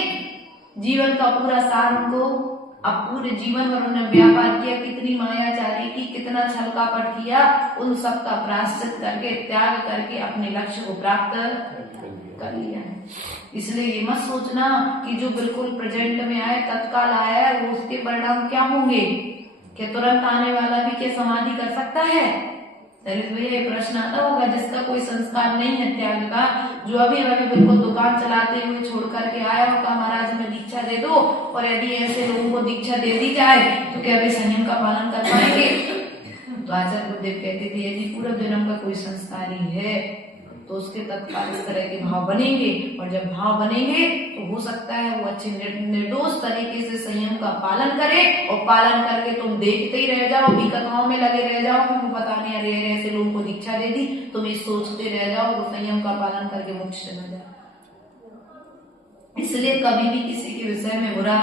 जीवन का पूरा सार उनको, अब पूरे जीवन भर उन्होंने व्यापार किया, कितनी मायाचारी की, कितना छल कपट किया, उन सब का प्रायश्चित करके त्याग करके अपने लक्ष्य को प्राप्त कर लिया है। इसलिए ये मत सोचना कि जो बिल्कुल प्रेजेंट में आए, तत्काल आया है, वो उसके परिणाम क्या होंगे। क्या तुरंत आने वाला भी क्या समाधि कर सकता है? ललित भैया ये प्रश्न आता होगा, जिसका कोई संस्कार नहीं है त्याग का, जो अभी बिल्कुल दुकान चलाते हुए छोड़ करके आया होगा, महाराज हमें दीक्षा दे दो, और यदि ऐसे लोगों को दीक्षा दे दी जाए तो क्या वे संयम का पालन कर पाएंगे? तो आचार्य गुरुदेव कहते थे, यदि पूर्व जन्म का कोई संस्कारी है तो उसके तत्काल इस तरह के भाव बनेंगे, और जब भाव बनेंगे तो हो सकता है वो अच्छे निर्दोष तरीके से संयम का पालन करे, और पालन करके तुम देखते ही रह जाओ, विकथाओं में लगे रह जाओ कि पता नहीं अरे ऐसे लोगों को दीक्षा दे दी, तुम ये सोचते रह जाओ, वो संयम का पालन करके मोक्ष चला जाए। इसलिए कभी भी किसी के विषय में बुरा,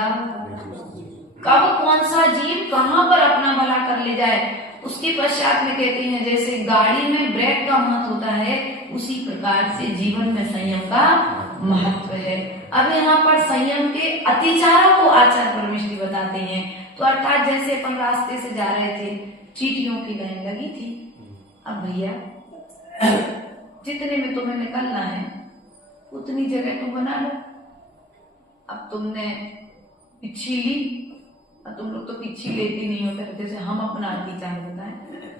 कब कौन सा जीव कहाँ पर अपना भला कर ले जाए, उसके पश्चात में कहते हैं जैसे गाड़ी में ब्रेक का महत्व होता है, उसी प्रकार से जीवन में संयम का महत्व है। अब यहाँ पर संयम के अतिचारों को आचार्य परमेष्ठी बताते हैं। तो अर्थात जैसे अपन रास्ते से जा रहे थे, चींटियों की लाइन लगी थी, अब भैया जितने में तुम्हें निकलना है उतनी जगह तुम बना लो। अब तुमने पिच्छी ली, और तुम लोग तो पिच्छी लेती नहीं हो, जैसे हम अपना अतिचार बताएं,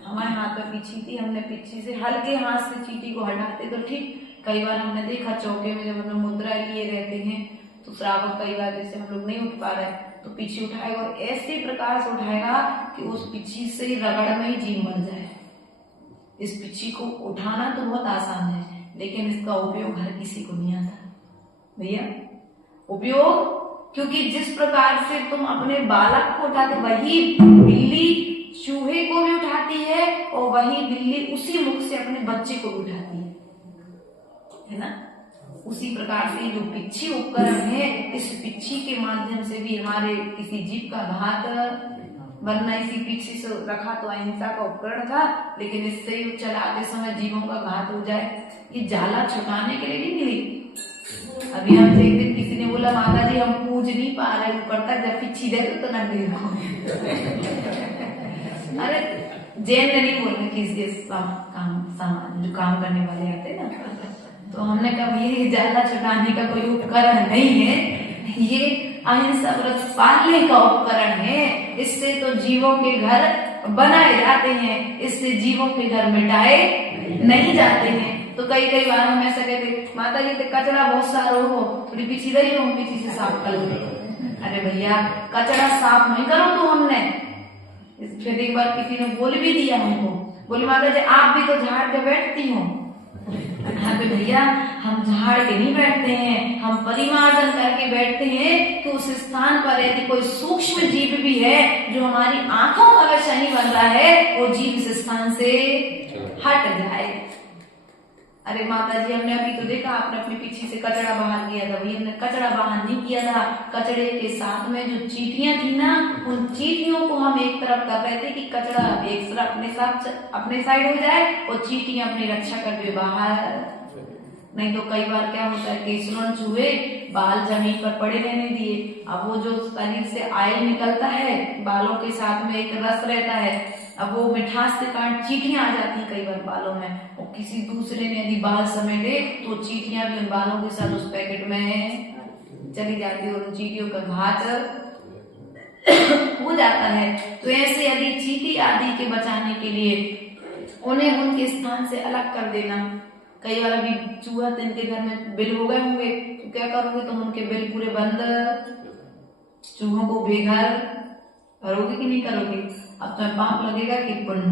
हमारे हाथ में पिच्छी थी, हमने पिच्छी से हल्के हाथ से चींटी को हटाते तो ठीक। कई बार हमने देखा चौके में जब हम मुद्रा लिए रहते हैं तो श्रावक कई बार जैसे हम लोग नहीं उठ पा रहे तो पिच्छी उठाएगा, और ऐसे प्रकार से उठाएगा कि उस पिच्छी से रगड़ में ही जीव मर जाए। इस पिच्छी को उठाना तो बहुत आसान है, लेकिन इसका उपयोग हर किसी को नहीं आता भैया। उपयोग, क्योंकि जिस प्रकार से तुम अपने बालक को उठाते, वही बिल्ली चूहे को भी उठाती है, और वही बिल्ली उसी मुख से अपने बच्चे को भी उठाती है ना। उसी प्रकार से जो पिच्छी उपकरण है, इस पिच्छी के माध्यम से भी हमारे किसी जीव का घात, वरना इसी पिच्छी से रखा तो अहिंसा का उपकरण था, लेकिन इससे चलाते समय जीवों का घात हो जाए, ये जाला छुटाने के लिए नहीं मिली। अभी हम एक दिन किसी ने बोला माता जी हम पूज नहीं पा रहे ऊपर तक, जब पिच्छी दे तो न दे। अरे जैन ने नहीं बोलते किसी जो काम करने वाले आते ना, तो हमने कहा ये जाला छुटाने का कोई उपकरण नहीं है, ये अहिंसा व्रत पालने का उपकरण है। इससे तो जीवों के घर बनाए जाते हैं, इससे जीवों के घर मिटाए नहीं जाते हैं। तो कई बार हम ऐसा कहते माता जी तो कचरा बहुत सारा हो, थोड़ी पीछे रही हो, पीछे से साफ कर लो। अरे भैया कचरा साफ नहीं करो तो हमने, फिर एक बार किसी ने बोल भी दिया हमको, बोले माता जी आप भी तो झाड़ के बैठती हो। अरे भैया हम झाड़ के नहीं बैठते हैं, हम परिमार्जन करके बैठते हैं कि उस स्थान पर यदि कोई सूक्ष्म जीव भी है जो हमारी आंखों का विषय नहीं बन रहा है, वो जीव इस स्थान से हट जाए। अरे माता जी हमने अभी तो देखा आपने अपने पीछे से कचरा बाहर किया था, भैया हमने कचरा बाहर नहीं किया था, कचड़े के साथ में जो चींटियां थी ना, उन चींटियों को हम एक तरफ कर रहे थे कि कचरा एक तरफ अपने साइड हो जाए और चींटियां अपनी रक्षा करते हुए बाहर। नहीं तो कई बार क्या होता है केसुलन चूहे बाल जमीन पर पड़े रहने दिए, अब वो जो शरीर से आयल निकलता है, बालों के साथ में एक रस रहता है, अब वो मिठास के कारण चींटियां आ जाती है कई बार बालों में, और किसी दूसरे ने यदि बाल समेटे तो चींटियां भी उन बालों के साथ उस पैकेट में चली जाती है और उन चींटियों का घात हो जाता है। तो ऐसे यदि चींटी आदि के बचाने के लिए उन्हें उनके स्थान से अलग कर देना, कई बार अभी चूहा इनके घर में बिल हो गए होंगे तो क्या करोगे तुम, उनके बिल पूरे बंद, चूहों को बेघर करोगे कि नहीं करोगे? अब तुम्हें पाप लगेगा कि पुण्य?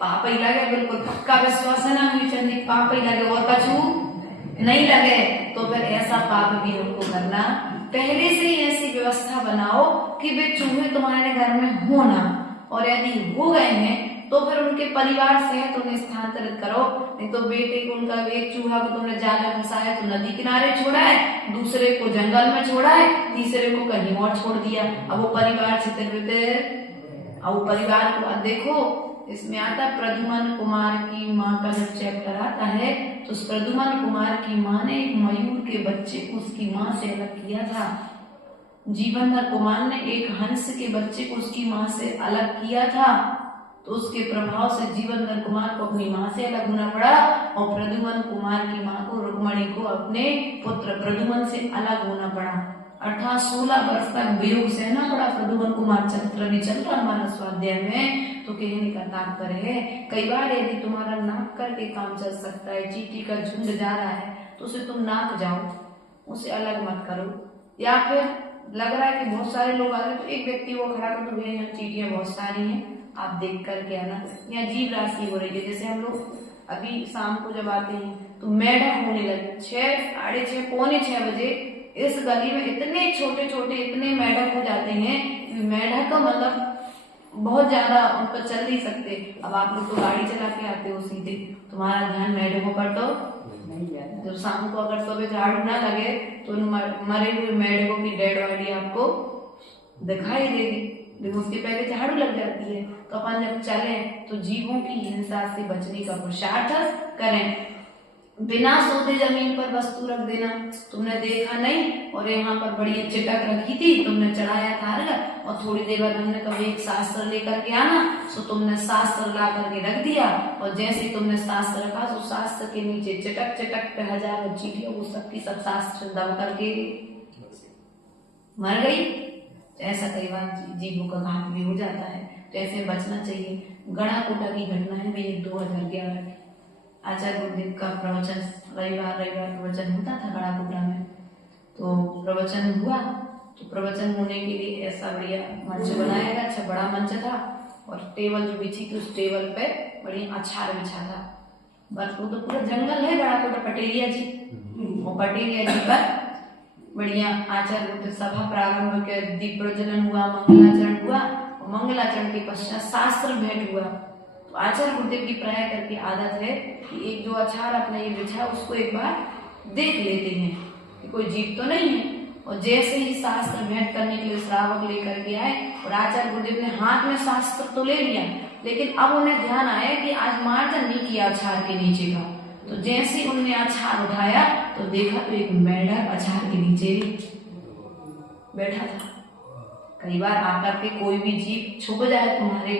पाप ही लगे, बिल्कुल पक्का विश्वास है ना चंदी, पाप ही लगे और कछु नहीं लगे। तो फिर ऐसा पाप भी हमको करना, पहले से ही ऐसी व्यवस्था बनाओ कि वे चूहे तुम्हारे घर में हो ना, और यदि हो गए हैं तो फिर उनके परिवार सहित उन्हें स्थानांतरित करो। नहीं तो बेटे को उनका एक चूहा को तुमने जाल में फंसाया तो नदी किनारे छोड़ा है, दूसरे को जंगल में छोड़ा है, तीसरे को कहीं और छोड़ दिया, अब वो परिवार छितर-बितर। अब वो परिवार को देखो, इसमें आता है प्रद्युम्न कुमार की माँ का जब चैप्टर आता है तो उस प्रद्युम्न कुमार की माँ ने एक मयूर के बच्चे को उसकी माँ से अलग किया था। जीवनधर कुमार ने एक हंस के बच्चे को उसकी माँ से अलग किया था, तो उसके प्रभाव से जीवनधर कुमार को अपनी माँ से अलग होना पड़ा, और प्रद्युम्न कुमार की माँ को रुक्मणी को अपने पुत्र प्रद्युम्न से अलग होना पड़ा। अर्थात 16 वर्ष तक वियोग सहना पड़ा प्रद्युम्न कुमार। चरित्र भी चल रहा हमारा स्वाध्याय में, तो कहने का तात्पर्य है कई बार यदि तुम्हारा नाक करके काम चल सकता है, चींटी का झुंड जा रहा है तो उसे तुम नाक जाओ, उसे अलग मत करो। या फिर लग रहा है कि बहुत सारे लोग आ रहे तो एक व्यक्ति को खड़ा कर, तो भैया यहाँ चींटियां बहुत सारी हैं, आप देख कर के आना। यहाँ जीव राशि हो रही है, जैसे हम लोग अभी शाम को जब आते हैं तो मेढक होने लगे 6, साढ़े 6, पौने 6 बजे इस गली में इतने छोटे छोटे इतने मेढक हो जाते हैं कि मेढक का मतलब बहुत ज्यादा उन पर चल नहीं सकते। अब आप लोग तो गाड़ी चला के आते हो सीधे, तुम्हारा ध्यान मेढकों पर तो नहीं जाता। जब शाम को अगर सुबह झाड़ू ना लगे तो उन मरे हुए मेढकों की डेड बॉडी आपको दिखाई देगी, लेकिन उसके पहले झाड़ू लग जाती है। तो अपन जब चले तो जीवों की हिंसा से बचने का पुरुषार्थ करें। बिना सोते जमीन पर वस्तु रख देना, तुमने देखा नहीं और यहाँ पर बड़ी चिटक रखी थी, तुमने चढ़ाया था अर्घ और थोड़ी देर बाद हमने कभी एक शास्त्र लेकर के आना, तो तुमने शास्त्र ला करके रख दिया और जैसे तुमने शास्त्र रखा तो शास्त्र के नीचे चिटक चिटक पे हजारों चीटियां वो सबकी सब शास्त्र दब करके मर गई। ऐसा कई बार जीवों का घात भी हो जाता है, तो ऐसे बचना चाहिए। गणाकोटा की घटना है भी 2011 की। आचार्य गुरुदेव का प्रवचन रविवार प्रवचन होता था गणाकोटा में, तो प्रवचन हुआ। तो प्रवचन होने के लिए ऐसा बढ़िया मंच बनाया गया, अच्छा बड़ा मंच था और टेबल जो बिछी थी उस टेबल पे बढ़िया अछार बिछा था। बस वो तो पूरा जंगल है गणाकोटा पटेरिया जी, वो पटेरिया जी पर बढ़िया आचार्य गुरुदेव सभा प्रारंभ के दीप प्रज्वलन हुआ, मंगलाचरण हुआ और मंगलाचरण के पश्चात शास्त्र भेंट हुआ। तो आचार्य गुरुदेव की प्राय करके आदत है कि एक जो अछार अपने ये बिछा उसको एक बार देख लेते हैं कि कोई जीव तो नहीं है। और जैसे ही शास्त्र भेंट करने के लिए श्रावक लेकर के आए और आचार्य गुरुदेव ने हाथ में शास्त्र तो ले लिया, लेकिन अब उन्हें ध्यान आया कि आज मार्जन नहीं किया अछार के नीचे का। तो जैसे उन्होंने अछार उठाया तो देखा तो एक मेढक अछार के नीचे बैठा था। कई बार आकर के कोई भी जीव छुप जाए तुम्हारे,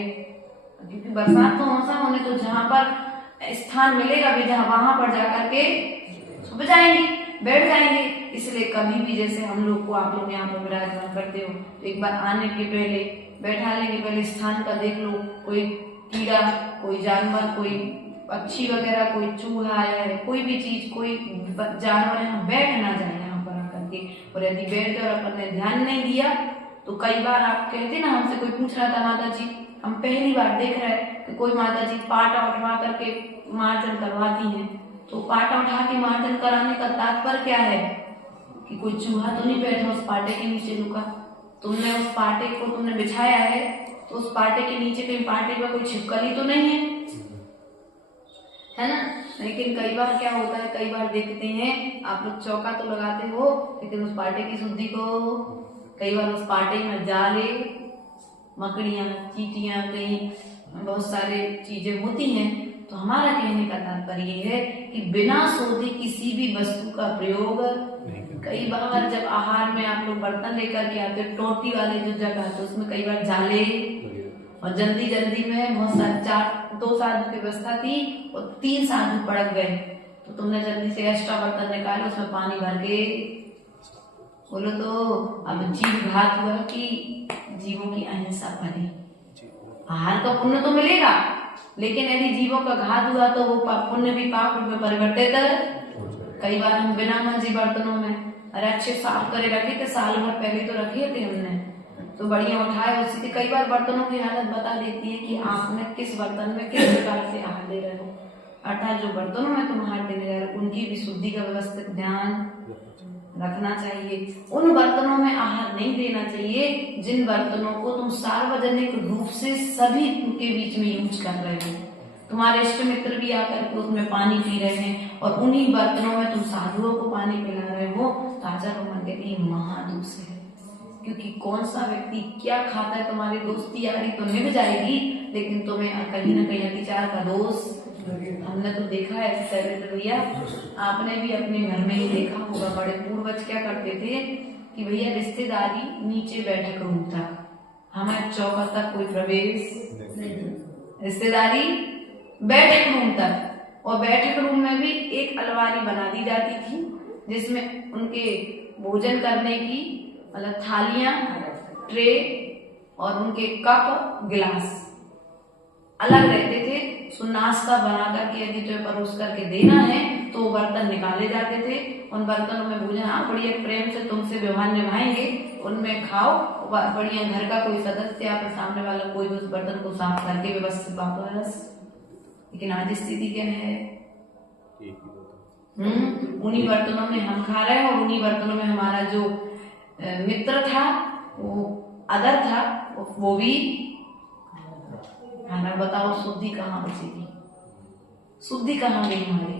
क्योंकि बरसात तो मौसम होने तो जहां पर स्थान मिलेगा भी जहां वहां पर जाकर के छुप जाएंगे, बैठ जाएंगे। इसलिए कभी भी जैसे हम लोग को आप लोग यहाँ पर विराजमान करते हो तो एक बार आने के पहले बैठाने के पहले स्थान का देख लो, कोई कीड़ा, कोई जानवर, कोई पक्षी वगैरह, कोई चूहा आया है, कोई भी चीज, कोई जानवर यहाँ बैठ ना जाए यहाँ पर आकर के। और यदि बैठ जाए और अपन ने ध्यान नहीं दिया तो कई बार आप कहते ना, हमसे कोई पूछ रहा था माता जी, हम पहली बार देख रहे हैं कि कोई माता जी पाटा उठवा करके मार्जन करवाती हैं। तो पाटा उठा के मार्जन कराने का तात्पर्य क्या है कि कोई चूहा तो नहीं बैठा उस पाटे के नीचे लुका। तुमने उस पाटे को तुमने बिछाया है तो उस पाटे के नीचे कहीं पाटे पर कोई छिपकली तो नहीं है ना। लेकिन कई बार क्या होता है, कई बार देखते हैं आप लोग चौका तो लगाते हो लेकिन उस पाटे की शुद्धि को कई बार उस पाटे में जाले, मकड़ियां, चींटियां, कहीं बहुत सारे चीजें होती हैं। तो हमारा कहने का तात्पर्य ये है कि बिना सोते किसी भी वस्तु का प्रयोग, कई बार जब आहार में आप लोग बर्तन लेकर के आते हो, टोटी वाले जो जगह तो उसमें कई बार जाले और जल्दी जल्दी में बहुत सारे 2 साधु की व्यवस्था थी और 3 साधु पड़क गए। तो तुमने जल्दी से एक्स्ट्रा बर्तन निकाले, उसमें पानी भर के बोलो तो अब जीव घात हुआ कि जीवों की अहिंसा बनी। आहार का पुण्य तो मिलेगा, लेकिन यदि जीवों का घात हुआ तो वो पुण्य भी पाप रूप में परिवर्तित। कई बार हम बिना मंजे बर्तनों में अरे अच्छे साफ करे रखे थे, साल भर पहले तो रखे थे हमने, तो बढ़िया उठाए उसी। कई बार बर्तनों की हालत बता देती है कि आपने किस बर्तन में किस प्रकार से आहार दे रहे हो। अर्थात जो बर्तनों में तुम आहार देने जा रहे हो उनकी भी शुद्धि का व्यवस्थित ध्यान रखना चाहिए। उन बर्तनों में आहार नहीं देना चाहिए जिन बर्तनों को तुम सार्वजनिक रूप से सभी के बीच में यूज कर रहे हो। तुम्हारे इष्ट मित्र भी आकर के उसमें पानी पी रहे हैं और उन्हीं बर्तनों में तुम साधुओं को पानी पिला रहे हो, तो आचार्य मन कहते हैं महादोष है। क्योंकि कौन सा व्यक्ति क्या खाता है, तुम्हारी दोस्ती यारी तो निभ जाएगी लेकिन तुम्हें कहीं ना कहीं अतिचार का दोष। हमने तो देखा है शैलेंद्र भैया, आपने भी अपने घर में ही देखा होगा, बड़े पूर्वज क्या करते थे कि भैया रिश्तेदारी नीचे बैठक रूम था, हमें चौका तक कोई प्रवेश, रिश्तेदारी बैठक रूम तक। और बैठक रूम में भी एक अलमारी बना दी जाती थी जिसमें उनके भोजन करने की मतलब थालियां, ट्रे और उनके कप गिलास अलग रहते थे। सो नाश्ता बना करके यदि तो परोस करके देना है तो बर्तन निकाले जाते थे। उन बर्तनों में भोजन हाँ बढ़िया प्रेम से तुमसे व्यवहार निभाएंगे, उनमें खाओ बढ़िया। घर का कोई सदस्य या फिर सामने वाला कोई उस बर्तन को साफ करके व्यवस्थित वापस। लेकिन आज स्थिति क्या है? उन्हीं बर्तनों में हम खा रहे हैं और उन्हीं बर्तनों में हमारा जो मित्र था, वो अदर था, वो भी खाना। बताओ शुद्धि कहाँ बची थी? शुद्धि कहाँ गई हमारी?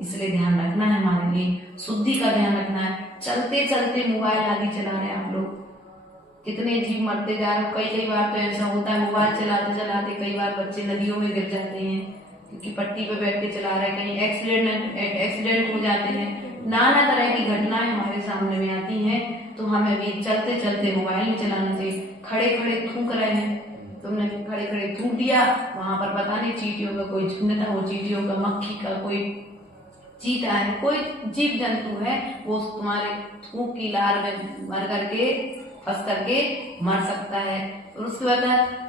इसलिए ध्यान रखना है, हमारे लिए शुद्धि का ध्यान रखना है। चलते चलते मोबाइल आदि चला रहे हैं आप लोग, कितने जीव मरते जा रहे हो। कई बार तो ऐसा होता है मोबाइल चलाते चलाते कई बार बच्चे नदियों में गिर जाते हैं, क्योंकि पट्टी पे बैठ के चला रहे हैं, कहीं एक्सीडेंट हो जाते हैं। नाना तरह की घटनाएं हमारे सामने में आती हैं। तो हमें भी चलते चलते मोबाइल नहीं चलाना चाहिए। खड़े खड़े थूक रहे हैं, तुमने खड़े खड़े थूक दिया, वहां पर पता नहीं चींटियों का कोई झुंड था, वो चींटियों का, मक्खी का, कोई चीता है, कोई जीव जंतु है, वो तुम्हारे थूक की लार में मर करके फंस करके मर सकता है। और उसके बाद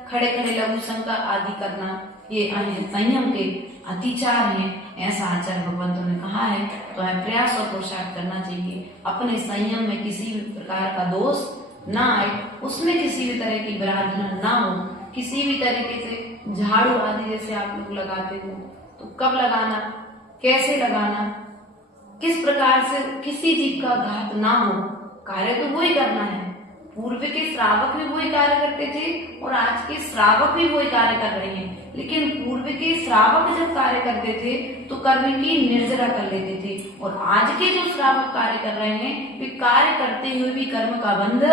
खड़े खड़े लघु शंका आदि करना, ये संयम के अतिचार हैं। ऐसा आचार भगवंतों ने कहा है। तो हमें प्रयास और पुरुषार्थ करना चाहिए अपने संयम में किसी भी प्रकार का दोष ना आए, उसमें किसी भी तरह की विराधना ना हो, किसी भी तरीके से झाड़ू आदि जैसे आप लोग लगाते हो तो कब लगाना, कैसे लगाना, किस प्रकार से किसी जीव का घात ना हो। कार्य तो वही करना है। पूर्व के श्रावक भी वही कार्य करते थे और आज के श्रावक भी वही कार्य कर रहे हैं। लेकिन पूर्व के श्रावक जब कार्य करते थे तो कर्म की निर्जरा कर लेते थे, और आज के जो श्रावक कार्य कर रहे हैं वे कार्य करते हुए भी कर्म का बंध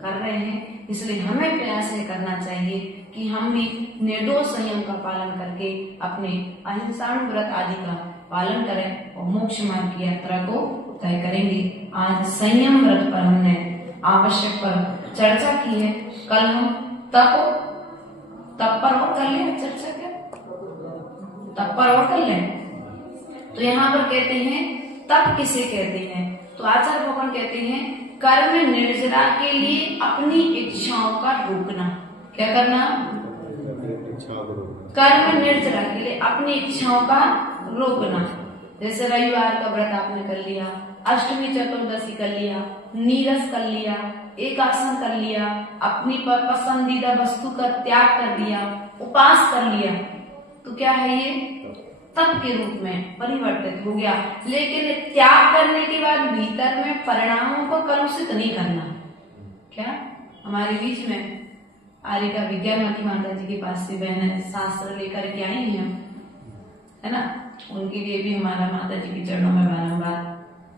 कर रहे हैं। इसलिए हमें प्रयास करना चाहिए कि हम भी निर्दोष संयम का पालन करके अपने अहिंसाणु व्रत आदि का पालन करें और मोक्ष मार्ग की यात्रा को तय करेंगे। आज संयम व्रत पर हमने आवश्यक पर चर्चा की है। कल हम तप पर और कर लें चर्चा, क्या तप पर और कर लें। तो यहाँ पर कहते हैं तप किसे कहते हैं? तो आचार्य भगवान कहते हैं कर्म निर्जरा के लिए अपनी इच्छाओं का रोकना। क्या करना? कर्म निर्जरा के लिए अपनी इच्छाओं का रोकना। जैसे रविवार का व्रत आपने कर लिया, अष्टमी चतुर्दशी कर लिया, नीरस कर लिया, एकासन कर लिया, अपनी पसंदीदा वस्तु का त्याग कर दिया, उपास कर लिया, तो क्या है ये? तप के रूप में परिवर्तित हो गया। लेकिन त्याग करने के बाद भीतर में परिणामों को कलुषित नहीं करना। क्या हमारे बीच में आर्यका विज्ञानमती माता जी के पास से बहनें शास्त्र लेकर के आई हैं, है ना, उनके लिए भी हमारा माता जी के चरणों में बारंबार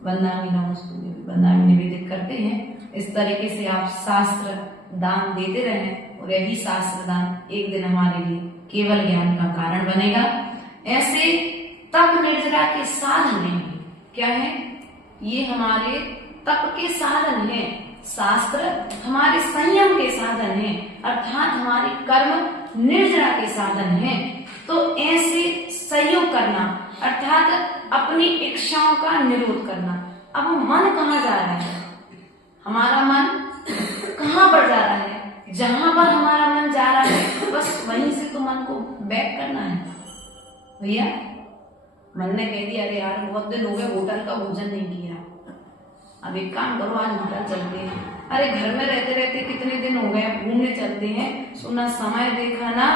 वंदना निवेदित करते हैं। इस तरीके से आप शास्त्र दान देते रहें और यही शास्त्र दान एक दिन हमारे लिए केवल ज्ञान का कारण बनेगा। ऐसे तप निर्जरा के साधन हैं। क्या है ये? हमारे तप के साधन हैं। शास्त्र हमारे संयम के साधन हैं, अर्थात हमारे कर्म निर्जरा के साधन हैं। तो ऐसे संयोग करना अर्थात अपनी इच्छाओं का निरोध करना। अब मन कहाँ जा रहा है? हमारा मन कहाँ पर जा रहा है? जहां पर हमारा मन जा रहा है बस वहीं से तो मन को बैक करना है। भैया मन ने कह दिया अरे यार बहुत दिन हो गए होटल का भोजन नहीं किया, अब एक काम करो आज होटल चलते हैं। अरे घर में रहते रहते कितने दिन हो गए, घूमने चलते हैं। सुना समय देखा ना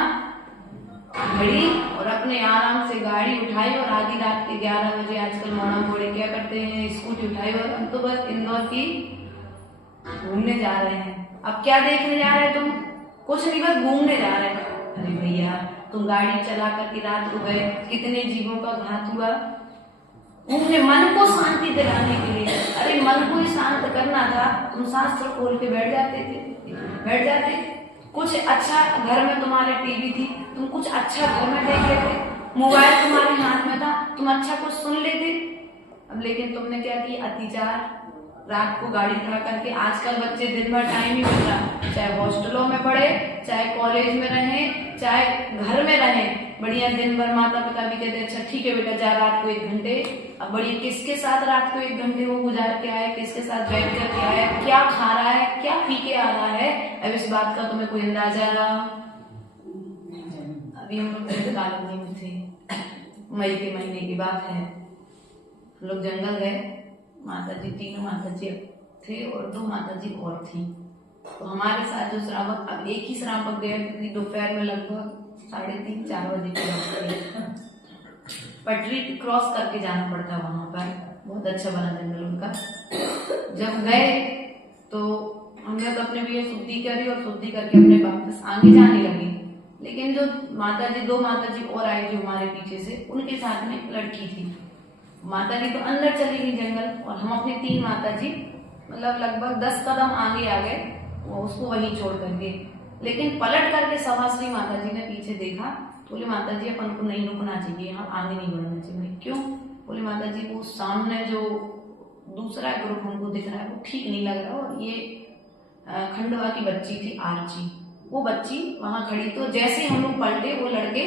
घड़ी और अपने आराम से गाड़ी उठाई और आधी रात के 11 बजे आजकल मोड़ा मोड़े क्या करते हैं, स्कूटी उठाई और हम तो बस इंदौर की घूमने जा रहे हैं। अब क्या देखने जा रहे हैं तुम? कुछ नहीं, बस घूमने जा रहे हैं। अरे भैया तुम गाड़ी चला करके रात को गए, कितने जीवों का घात हुआ। उन्हें मन को शांति दिलाने के लिए, अरे मन को ही शांत करना था, तुम शास्त्र खोल के बैठ जाते। कुछ अच्छा घर में तुम्हारे टीवी थी, तुम कुछ अच्छा घर में देख लेते, मोबाइल तुम्हारे हाथ में था, तुम अच्छा कुछ सुन लेते। अब लेकिन तुमने क्या किया? अतिचार। रात को गाड़ी खड़ा करके, आजकल बच्चे दिन भर टाइम ही मिल रहा, चाहे हॉस्टलों में पढ़े, चाहे कॉलेज में रहे, चाहे घर में रहे, बढ़िया दिन भर माता पिता भी कहते अच्छा ठीक है बेटा जा रात को 1 घंटे। अब बढ़िया किसके साथ रात को 1 घंटे वो गुजार के आए, किसके साथ बैठ कर के आया, क्या खा रहा है, क्या पी के आ रहा है, अब इस बात का तुम्हें कोई अंदाजा रहा? अभी हम लोग कॉलोनी में थे, मई के महीने की बात है। हम लोग जंगल गए, माता जी, तीनों माता जी थे और 2 माता जी और थी। तो हमारे साथ जो श्रावक, अब एक ही श्रावक गया क्योंकि दोपहर में लगभग 3:30-4 बजे की बात, पटरी क्रॉस करके जाना पड़ता वहां पर, बहुत अच्छा बना जंगल उनका। जब गए तो हमने तो अपने भी शुद्धि करी और शुद्धि करके अपने वापस आगे जाने लगे। लेकिन जो माता जी, 2 माता जी और आए जो हमारे पीछे से, उनके साथ में एक लड़की थी। माता जी तो अंदर चली गई जंगल और हम अपनी 3 माता जी मतलब लगभग 10 कदम आगे आ गए, वो उसको वहीं छोड़ करके। लेकिन पलट करके सवाश्री माता जी ने पीछे देखा, बोले माता जी अपन को नहीं रुकना चाहिए, यहाँ आगे नहीं बढ़ना चाहिए। क्यों? बोले माता जी वो सामने जो दूसरा ग्रुप हमको दिख रहा है वो ठीक नहीं लग रहा। और ये खंडवा की बच्ची थी आरची, वो बच्ची वहां खड़ी, तो जैसे हम लोग पलटे वो लड़के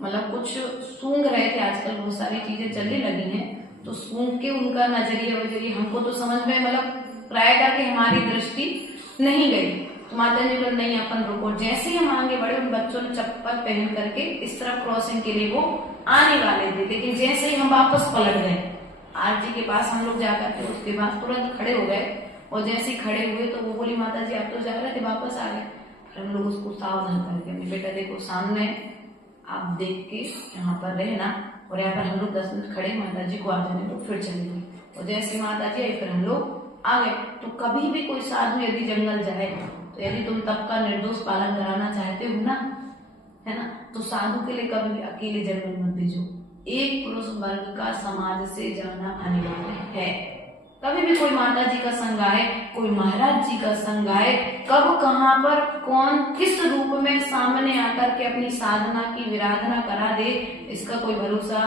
मतलब कुछ सूंघ रहे थे। आजकल बहुत सारी चीजें चलने लगी हैं, तो सूंघ के उनका नजरिया वजरिया हमको तो समझ में मतलब प्राय करके हमारी दृष्टि नहीं गई। तो माता जी बोले नहीं अपन रुको। जैसे ही हम आगे बढ़े, उन बच्चों ने चप्पल पहन करके इस तरफ क्रॉसिंग के लिए वो आने वाले थे, लेकिन जैसे ही हम वापस पलट गए आरजी के पास हम लोग जाकर के उसके बाद तुरंत खड़े हो गए। और जैसे ही खड़े हुए तो वो बोली माता जी आप तो जा रहे थे, वापस आ गए। फिर हम लोग उसको सावधान करके, बेटा देखो सामने आप देख के यहाँ पर रहना, और यहाँ पर हम लोग 10 मिनट खड़े, माता जी को आ जाने दो, फिर चले गए। और जैसे माता जी आई फिर हम लोग आ गए। तो कभी भी कोई साधु यदि जंगल जाए, तो यदि तुम तब का निर्दोष पालन कराना चाहते हो ना, है ना, तो साधु के लिए कभी भी अकेले जंगल मत भेजो। एक पुरुष वर्ग का समाज से जाना अनिवार्य है। कभी भी कोई माता जी का संग आए, कोई महाराज जी का संग आए, कब कहां पर कौन किस रूप में सामने आकर के अपनी साधना की विराधना करा दे, इसका कोई भरोसा।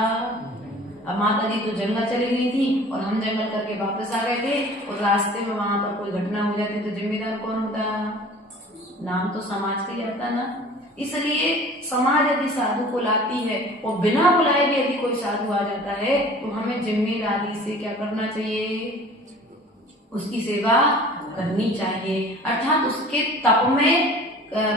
अब माता जी तो जंगल चली गई थी और हम जंगल करके वापस आ गए थे, और रास्ते में वहां पर कोई घटना हो जाती तो जिम्मेदार कौन होता? नाम तो समाज का ही आता ना। इसलिए समाज यदि साधु को लाती है और बिना बुलाए भी यदि कोई साधु आ जाता है, तो हमें जिम्मेदारी से क्या करना चाहिए? उसकी सेवा करनी चाहिए, अर्थात उसके तप में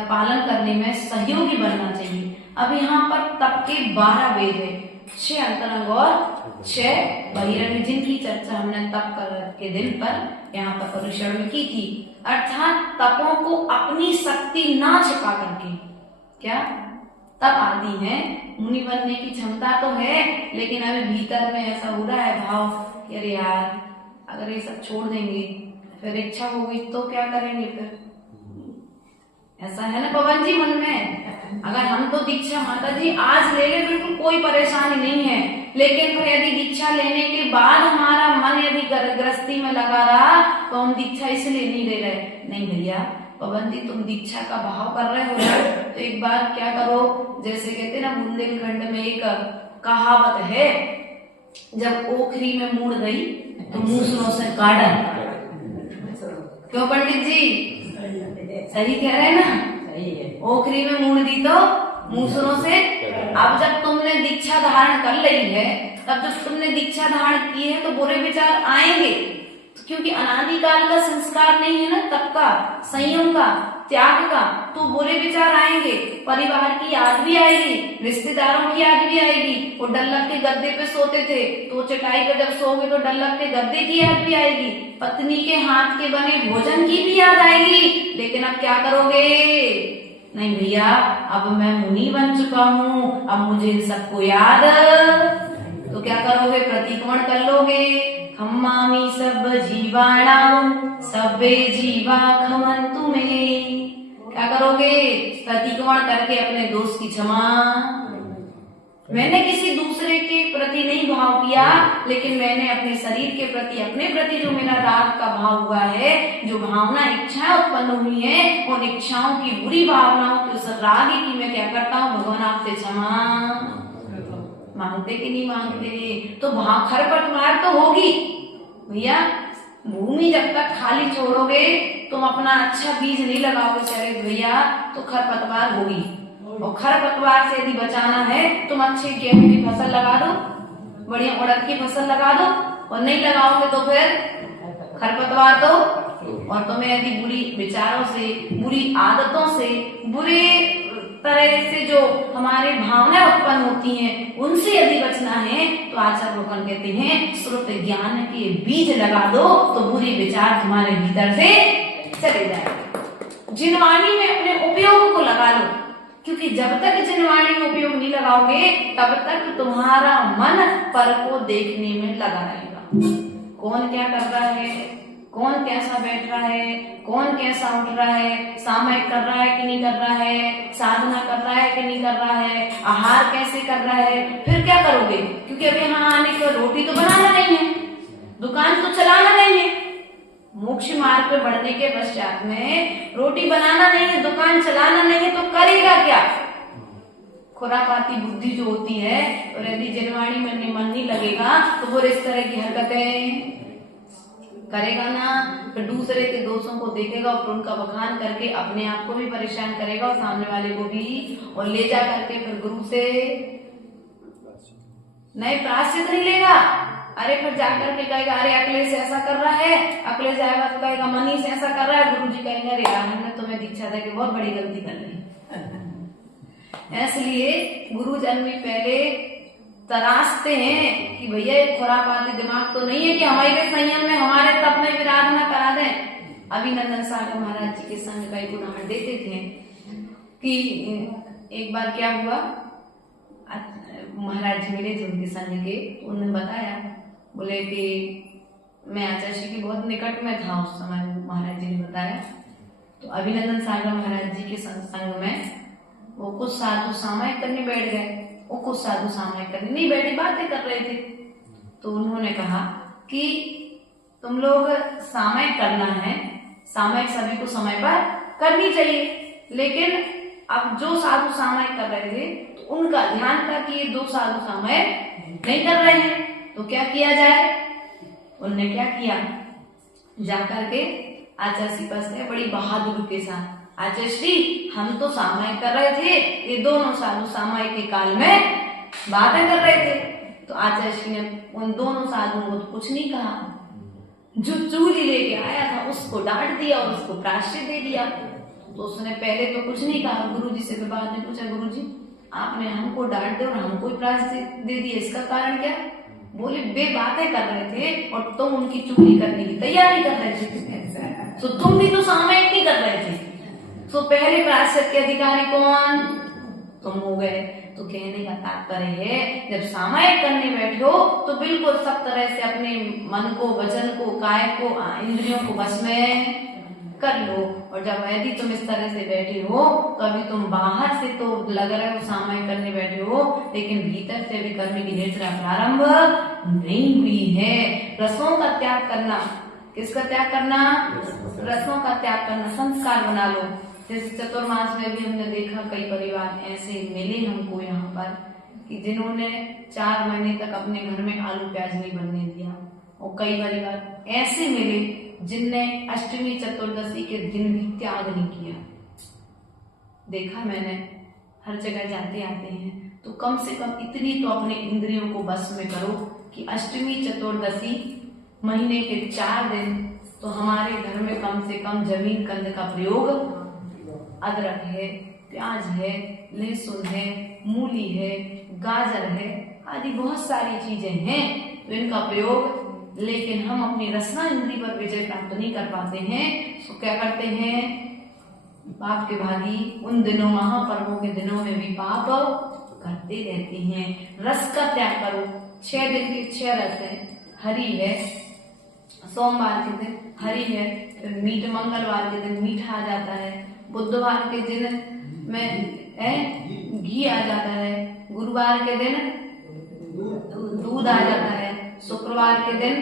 पालन करने में सहयोगी बनना चाहिए। अब यहाँ पर तप के 12 वेद है, 6 अंतरंग और 6 बहिरंग, जिनकी चर्चा हमने तप के दिन पर यहाँ पर परिक्षण में की थी। अर्थात तपों को अपनी शक्ति ना छिपा करके, क्या तप आदि है, मुनि बनने की क्षमता तो है, लेकिन अभी भीतर में ऐसा हो रहा है भाव कि अरे यार अगर ये सब छोड़ देंगे फिर इच्छा होगी तो क्या करेंगे फिर, ऐसा है ना पवन जी मन में। अगर हम तो दीक्षा माता जी आज ले ले, बिल्कुल कोई परेशानी नहीं है, लेकिन फिर यदि दीक्षा लेने के बाद हमारा मन यदि गृहस्थी में लगा रहा, तो हम दीक्षा इसलिए नहीं ले रहे। नहीं भैया पवन जी तुम दीक्षा का भाव कर रहे हो ना, तो एक बार क्या करो, जैसे कहते ना बुंदेलखंड में एक कहावत है, जब ओखरी में मुड़ गई तो मूसलों से काटा। क्यों पंडित जी सही कह रहे हैं ना? ओखरी में मुड़ दी तो मूसलों से। अब जब तुमने दीक्षा धारण कर ली है, तब जब तुमने दीक्षा धारण की है तो बुरे विचार आएंगे, क्योंकि अनादिकाल का संस्कार नहीं है ना तप का, संयम का, त्याग का, तो बुरे विचार आएंगे। परिवार की याद भी आएगी, रिश्तेदारों की याद भी आएगी। वो डल्लक के गद्दे पे सोते थे तो चटाई पे जब सोओगे तो डल्लक के गद्दे की याद भी आएगी, पत्नी के हाथ के बने भोजन की भी याद आएगी। लेकिन अब क्या करोगे? नहीं भैया अब मैं मुनि बन चुका हूँ, अब मुझे इन सबको याद, तो क्या करोगे? प्रतिक्रमण कर लोगे। खम्मामि सब जीवाणाम सब्बे जीवा खमन्तु मे। क्या करोगे? प्रतिक्रमण करके अपने दोस्त की क्षमा। मैंने किसी दूसरे के प्रति नहीं भाव किया, लेकिन मैंने अपने शरीर के प्रति, अपने प्रति जो मेरा राग का भाव हुआ है, जो भावना इच्छाएं उत्पन्न हुई है, उन इच्छाओं की बुरी भावनाओं की उस राग की मैं क्या करता हूँ? भगवान आपसे क्षमा मांगते कि नहीं मांगते? तो वहां खरपतवार तो होगी भैया। भूमि जब तक खाली छोड़ोगे, तुम अपना अच्छा बीज नहीं लगाओगे चले भैया, तो खरपतवार होगी। और खरपतवार से यदि बचाना है, तुम अच्छे गेहूं की फसल लगा दो, बढ़िया उड़द की फसल लगा दो, और नहीं लगाओगे तो फिर खरपतवार तो। और तुम्हें यदि बुरी विचारों से, बुरी आदतों से, बुरे तरह से जो हमारे भावनाएं उत्पन्न होती हैं उनसे यदि बचना है तो आचार्य भगवान कहते हैं श्रुत ज्ञान के बीज लगा दो तो बुरे विचार तुम्हारे भीतर से चले जाएंगे। जिनवाणी में अपने उपयोग को लगा लो, क्योंकि जब तक जिनवाणी में उपयोग नहीं लगाओगे तब तक तुम्हारा मन पर को देखने में लगा रहेगा। कौन क्या कर रहा है, कौन कैसा बैठ रहा है, कौन कैसा उठ रहा है, सामयिक कर रहा है कि नहीं कर रहा है, साधना कर रहा है कि नहीं कर रहा है, आहार कैसे कर रहा है, फिर क्या करोगे? क्योंकि अभी यहाँ आने के बाद रोटी तो बनाना नहीं है, दुकान तो चलाना नहीं है। मोक्ष मार्ग पे बढ़ने के पश्चात में रोटी बनाना नहीं है, दुकान चलाना नहीं है, तो करेगा क्या? खुरापाती बुद्धि जो होती है, और यदि जनवाणी में मन नहीं लगेगा तो वो इस तरह की हरकतें करेगा ना। फिर दूसरे के दोषों को देखेगा और उनका बखान करके अपने आप को भी परेशान करेगा और सामने वाले को भी, और ले जा करके फिर गुरु से नए प्रायश्चित नहीं लेगा। अरे फिर जाकर के कहेगा अरे अकले से ऐसा कर रहा है, अकले जाएगा तो कहेगा मनी से ऐसा कर रहा है, गुरु जी कहेंगे अरे हमने तुम्हें दीक्षा दे के बहुत बड़ी गलती कर ली। इसलिए गुरु जन में पहले तराशते हैं कि भैया ये खुरापाती दिमाग तो नहीं है कि हमारे संयम में हमारे तप में विराधना करा दें। अभिनंदन सागर महाराज जी के संग का एक उदाहरण देते थे कि एक बार क्या हुआ, महाराज जी मिले थे उनके संग के, उन्होंने बताया, बोले कि मैं आचार्य के बहुत निकट में था उस समय। महाराज जी ने बताया तो अभिनंदन सागर महाराज जी के संग में वो कुछ साधु सामायिक करने बैठ गए। वो कुछ साधु सामायिक करने नहीं बैठे, बातें कर रहे थे। तो उन्होंने कहा कि तुम लोग सामायिक करना है, सामायिक सभी को समय पर करनी चाहिए, लेकिन अब जो साधु सामायिक कर रहे थे तो उनका ध्यान था कि ये दो साधु सामायिक नहीं कर रहे हैं, तो क्या किया जाए? उनने क्या किया, जाकर के आचार्य श्री पास गए बड़ी बहादुरी के साथ, आचार्य श्री हम तो सामायिक कर रहे थे, ये दोनों साधु सामायिक के काल में बातें कर रहे थे। तो आचार्य श्री ने उन दोनों साधुओं को तो कुछ नहीं कहा, जो चूरी लेके आया था उसको डांट दिया और उसको प्रायश्चित दे दिया। तो उसने पहले तो कुछ नहीं कहा, गुरुजी से फिर बाद में पूछा, गुरुजी आपने हमको डांट दिया और हमको प्रायश्चित दे दिया, इसका कारण क्या? बोले वे बातें कर रहे थे और तुम उनकी चुगली करने की तैयारी कर रहे थे, तो तुम भी तो सामायिक नहीं कर रहे थे, तो पहले प्रायश्चित के अधिकारी कौन? तुम हो गए। तो कहने का तात्पर्य है जब सामायिक करने बैठो तो बिल्कुल सब तरह से अपने मन को, वचन को, काय को, इंद्रियों को बस में कर लो। और जब यदि तुम इस तरह से बैठे हो तो अभी तुम बाहर से तो लग रहे हो सामायिक करने बैठे हो, लेकिन भीतर से भी कर्म की निद्रा प्रारंभ नहीं हुई है। रसों का त्याग करना, किसका त्याग करना? रसों का त्याग करना, संस्कार बना लो। जैसे चतुर्मास में भी हमने देखा कई परिवार ऐसे मिले हमको यहाँ पर कि जिन्होंने 4 महीने तक अपने घर में आलू प्याज नहीं बनने दिया, और कई परिवार ऐसे मिले जिनने अष्टमी चतुर्दशी के दिन भी त्याग नहीं किया। देखा मैंने, हर जगह जाते आते हैं तो कम से कम इतनी तो अपने इंद्रियों को बस में करो कि अष्टमी चतुर्दशी महीने के 4 दिन तो हमारे घर में कम से कम जमीन कंद का प्रयोग, अदरक है, प्याज है, लहसुन है, मूली है, गाजर है, आदि बहुत सारी चीजें हैं तो इनका प्रयोग। लेकिन हम अपनी रसना इंद्री पर विजय प्राप्त नहीं कर पाते हैं, तो क्या करते हैं? पाप के भागी उन दिनों, महापर्वों के दिनों में भी पाप करते रहते हैं। रस का त्याग करो। 6 दिन के 6 रस है, हरी है, सोमवार के दिन हरी है, फिर मीठ, मंगलवार के दिन मीठा आ जाता है, बुधवार के दिन में घी आ जाता है, गुरुवार के दिन दूध आ जाता है, शुक्रवार के दिन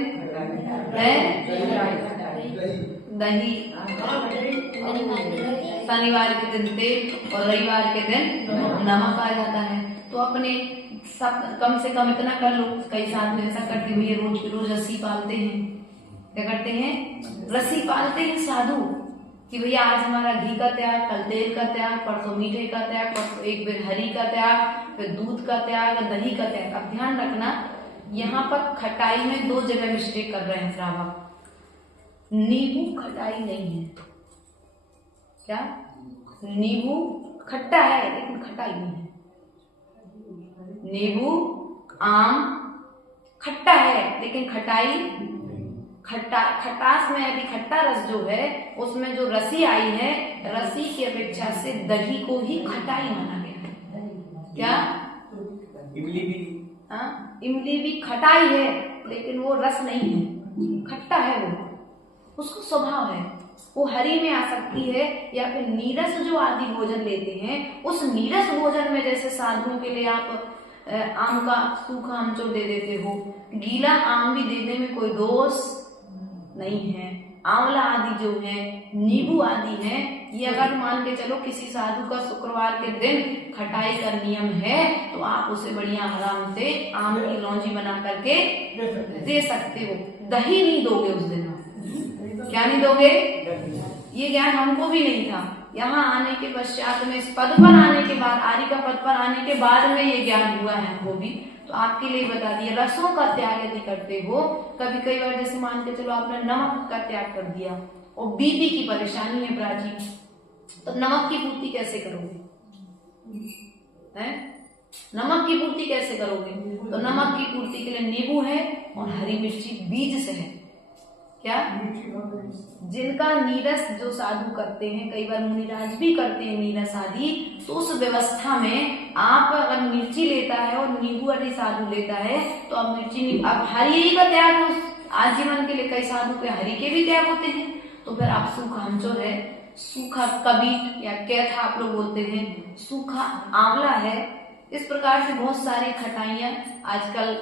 दही, शनिवार के दिन तेल और रविवार के दिन नमक आ जाता है। तो अपने सब कम से कम इतना कर लो। कई साथ में ऐसा करते हुए रोज रस्सी पालते हैं, क्या करते हैं? रस्सी पालते हैं साधु कि भैया आज हमारा घी का त्याग, कल तेल का त्याग, परसों मीठे का त्याग, परसों एक बार हरी का त्याग, फिर दूध का त्याग, दही का त्याग। अब ध्यान रखना, यहाँ पर खटाई में 2 जगह मिस्टेक कर रहे हैं श्रावक। नींबू खटाई नहीं है। क्या? नींबू खट्टा है लेकिन खटाई नहीं है। नींबू, आम खट्टा है लेकिन खटास में यदि खट्टा रस जो है उसमें जो रसी आई है, रसी की अपेक्षा से दही को ही खटाई माना गया है। क्या? इमली भी खटाई है लेकिन वो रस नहीं है, खट्टा है, वो उसको स्वभाव है, वो हरी में आ सकती है। या फिर नीरस जो आदि भोजन लेते हैं, उस नीरस भोजन में जैसे साधुओं के लिए आप आम का सूखा आमचूर दे देते हो, गीला आम भी देने में कोई दोष नहीं है। आंवला आदि जो है, नींबू आदि है, ये अगर मान के चलो किसी साधु का शुक्रवार के दिन खटाई का नियम है तो आप उसे बढ़िया आराम से आम की लौंजी बना करके दे सकते हो। दही नहीं दोगे उस दिन, क्या नहीं दोगे? ये ज्ञान हमको भी नहीं था। यहाँ आने के पश्चात में, इस पद पर आने के बाद, आर्य का पद पर आने के बाद में ये ज्ञान हुआ है हमको भी, तो आपके लिए बता दिया। रसों का त्याग यदि करते हो, कई बार जैसे मान के चलो आपने नमक का त्याग कर दिया और बीपी की परेशानी है प्राची, तो नमक की पूर्ति कैसे करोगे? नमक की पूर्ति कैसे करोगे? तो नमक की पूर्ति के लिए नींबू है और हरी मिर्ची बीज से है। क्या? जिनका नीरस जो साधु करते हैं, कई बार मुनिराज भी करते हैं नीरस आदि, तो उस व्यवस्था में आप अगर मिर्ची लेता है और नींबू आदि साधु लेता है तो अब मिर्ची, अब हरी का त्याग आजीवन के लिए, कई साधु के हरी के भी त्याग होते हैं, तो फिर आप सूखा आमचूर है, सूखा कबीट या कैथा आप लोग बोलते हैं, सूखा आंवला है, इस प्रकार से बहुत सारी खटाइयां आजकल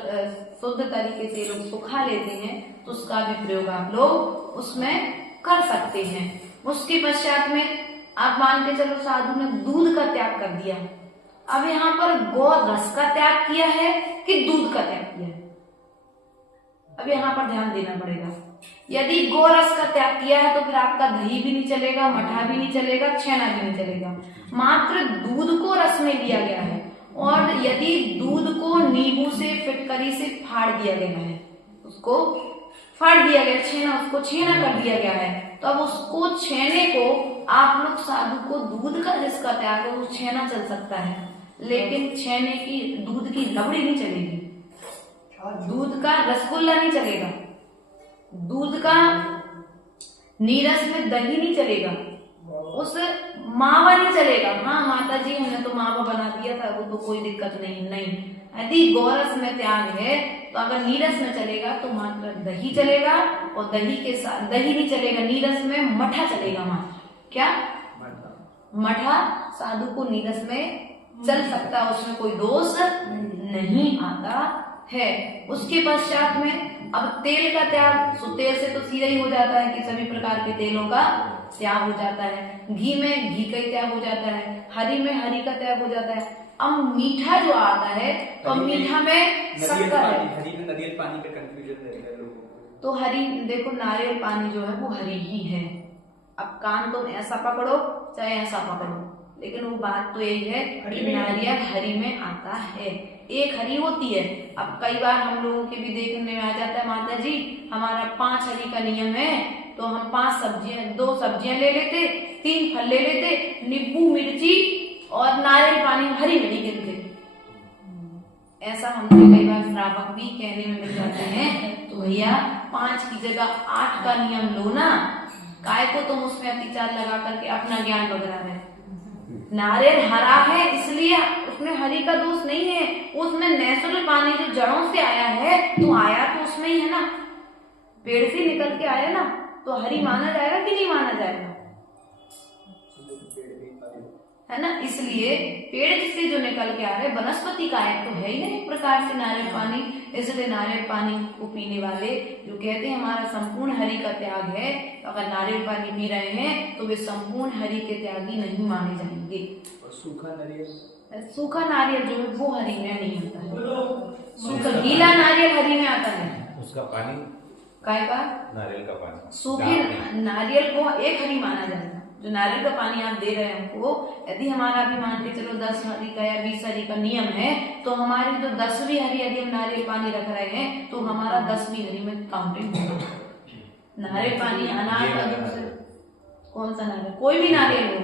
शुद्ध तरीके से लोग सुखा लेते हैं, तो उसका भी प्रयोग आप लोग उसमें कर सकते हैं। उसके पश्चात में आप मान के चलो साधु ने दूध का त्याग कर दिया। अब यहाँ पर गौ रस का त्याग किया है कि दूध का त्याग किया है, अब यहाँ पर ध्यान देना पड़ेगा। यदि गौ रस का त्याग किया है तो फिर आपका दही भी नहीं चलेगा, मठा भी नहीं चलेगा, छेना भी नहीं चलेगा, मात्र दूध को रस में लिया गया है। और यदि दूध को नींबू से, फिटकरी से फाड़ दिया गया है, उसको फाड़ दिया गया, छेना, उसको छेना कर दिया गया है, तो अब उसको छेने को आप लोग साधु को दूध का जिसका त्याग है वो छेना चल सकता है, लेकिन छेने की दूध की रबड़ी नहीं चलेगी, दूध का रसगुल्ला नहीं चलेगा, दूध का नीरस में दही नहीं चलेगा, उस मावा नहीं चलेगा। हाँ माता जी हमने तो मावा बना दिया था, वो तो कोई दिक्कत नहीं। यदि गौरस में त्याग है तो अगर नीरस में चलेगा तो मात्र दही चलेगा, और दही के साथ दही नहीं चलेगा, नीरस में मठा चलेगा मात्र। क्या? मठा साधु को नीरस में चल सकता, उसमें कोई दोष नहीं आता है। उसके पश्चात में अब तेल का त्याग, तो तेल से तो सीधा ही हो जाता है कि सभी प्रकार के तेलों का त्याग हो जाता है। घी में घी का ही त्याग हो जाता है, हरी में हरी का त्याग हो जाता है। अब मीठा जो आता है तो मीठा में शक्कर है, हरी में नारियल पानी का कंफ्यूजन रहता है लोगों को। तो हरी, देखो नारियल पानी जो है वो हरी ही है। अब कान तो ऐसा पकड़ो चाहे ऐसा पकड़ो, लेकिन वो बात तो यही है कि नारियल हरी में आता है, एक हरी होती है। अब कई बार हम लोगों के भी देखने में आ जाता है, माता जी हमारा 5 हरी का नियम है, तो हम 5 सब्जियां, 2 सब्जियां ले लेते, 3 फल ले लेते, नींबू मिर्ची और नारियल पानी हरी में नहीं गिनते। ऐसा हमसे कई बार श्रावक भी कहने में मिल जाते हैं। तो भैया 5 की जगह 8 का नियम लो ना, काय को तुम उसमें अतिचार लगा करके अपना ज्ञान बदला रहे। नारियल हरा है इसलिए उसमें हरी का दोष नहीं है, उसमें नेचुरल पानी जो जड़ों से आया है, तो आया तो उसमें ही है ना, पेड़ से निकल के आया ना, तो हरी माना जाएगा कि नहीं माना जाएगा, है ना। इसलिए पेड़ से जो निकल के आ रहे वनस्पति का एक तो है ही नहीं प्रकार से नारियल पानी, इसलिए नारियल पानी को पीने वाले जो कहते हैं हमारा संपूर्ण हरि का त्याग है, तो अगर नारियल पानी पी रहे हैं तो वे संपूर्ण हरि के त्यागी नहीं माने जाएंगे। और सूखा नारियल, सूखा नारियल जो है वो हरि में नहीं आता है, सूखा गीला नारियल हरि में आता है। उसका पानी काय का? नारियल का पानी, सूखे नारियल को एक हरि माना जाएगा। जो नारियल का पानी आप दे रहे हैं हमको, यदि हमारा भी मान के चलो 10 हरी का या 20 हरी का नियम है, तो हमारी जो 10वीं हरी यदि हम नारियल पानी रख रहे हैं तो हमारा 10वीं हरी में काउंटिंग होगा। नारियल पानी अनार का दूध से, कौन सा नारियल, कोई भी नारियल हो,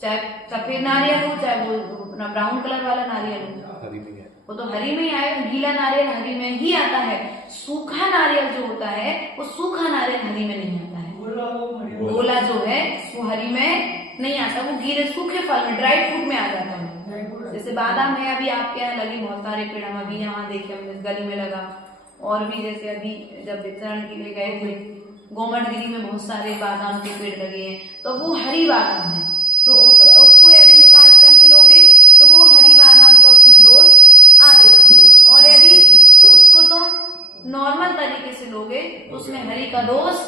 चाहे सफेद नारियल हो चाहे वो अपना ब्राउन कलर वाला नारियल हो, हरी में है। वो तो हरी में ही आएगा। गीला नारियल हरी में ही आता है। सूखा नारियल जो होता है वो सूखा नारियल हरी में नहीं आता है। गोला जो है वो हरी में नहीं आता, वो गीले सूखे फल में ड्राई फ्रूट में आ जाता है। जैसे बादाम है, अभी आपके यहाँ लगी बहुत सारे पेड़, हम अभी यहाँ देखे हमने इस गली में लगा, और भी जैसे अभी जब वितरण के लिए गए थे गोमटगिरी में बहुत सारे बादाम के पेड़ लगे हैं, तो वो हरी बादाम है। तो उसको यदि निकाल करके लोगे तो वो हरी बादाम का उसमें दोष आवेगा, और यदि उसको तुम नॉर्मल तरीके से लोगे तो उसमें हरी का दोष,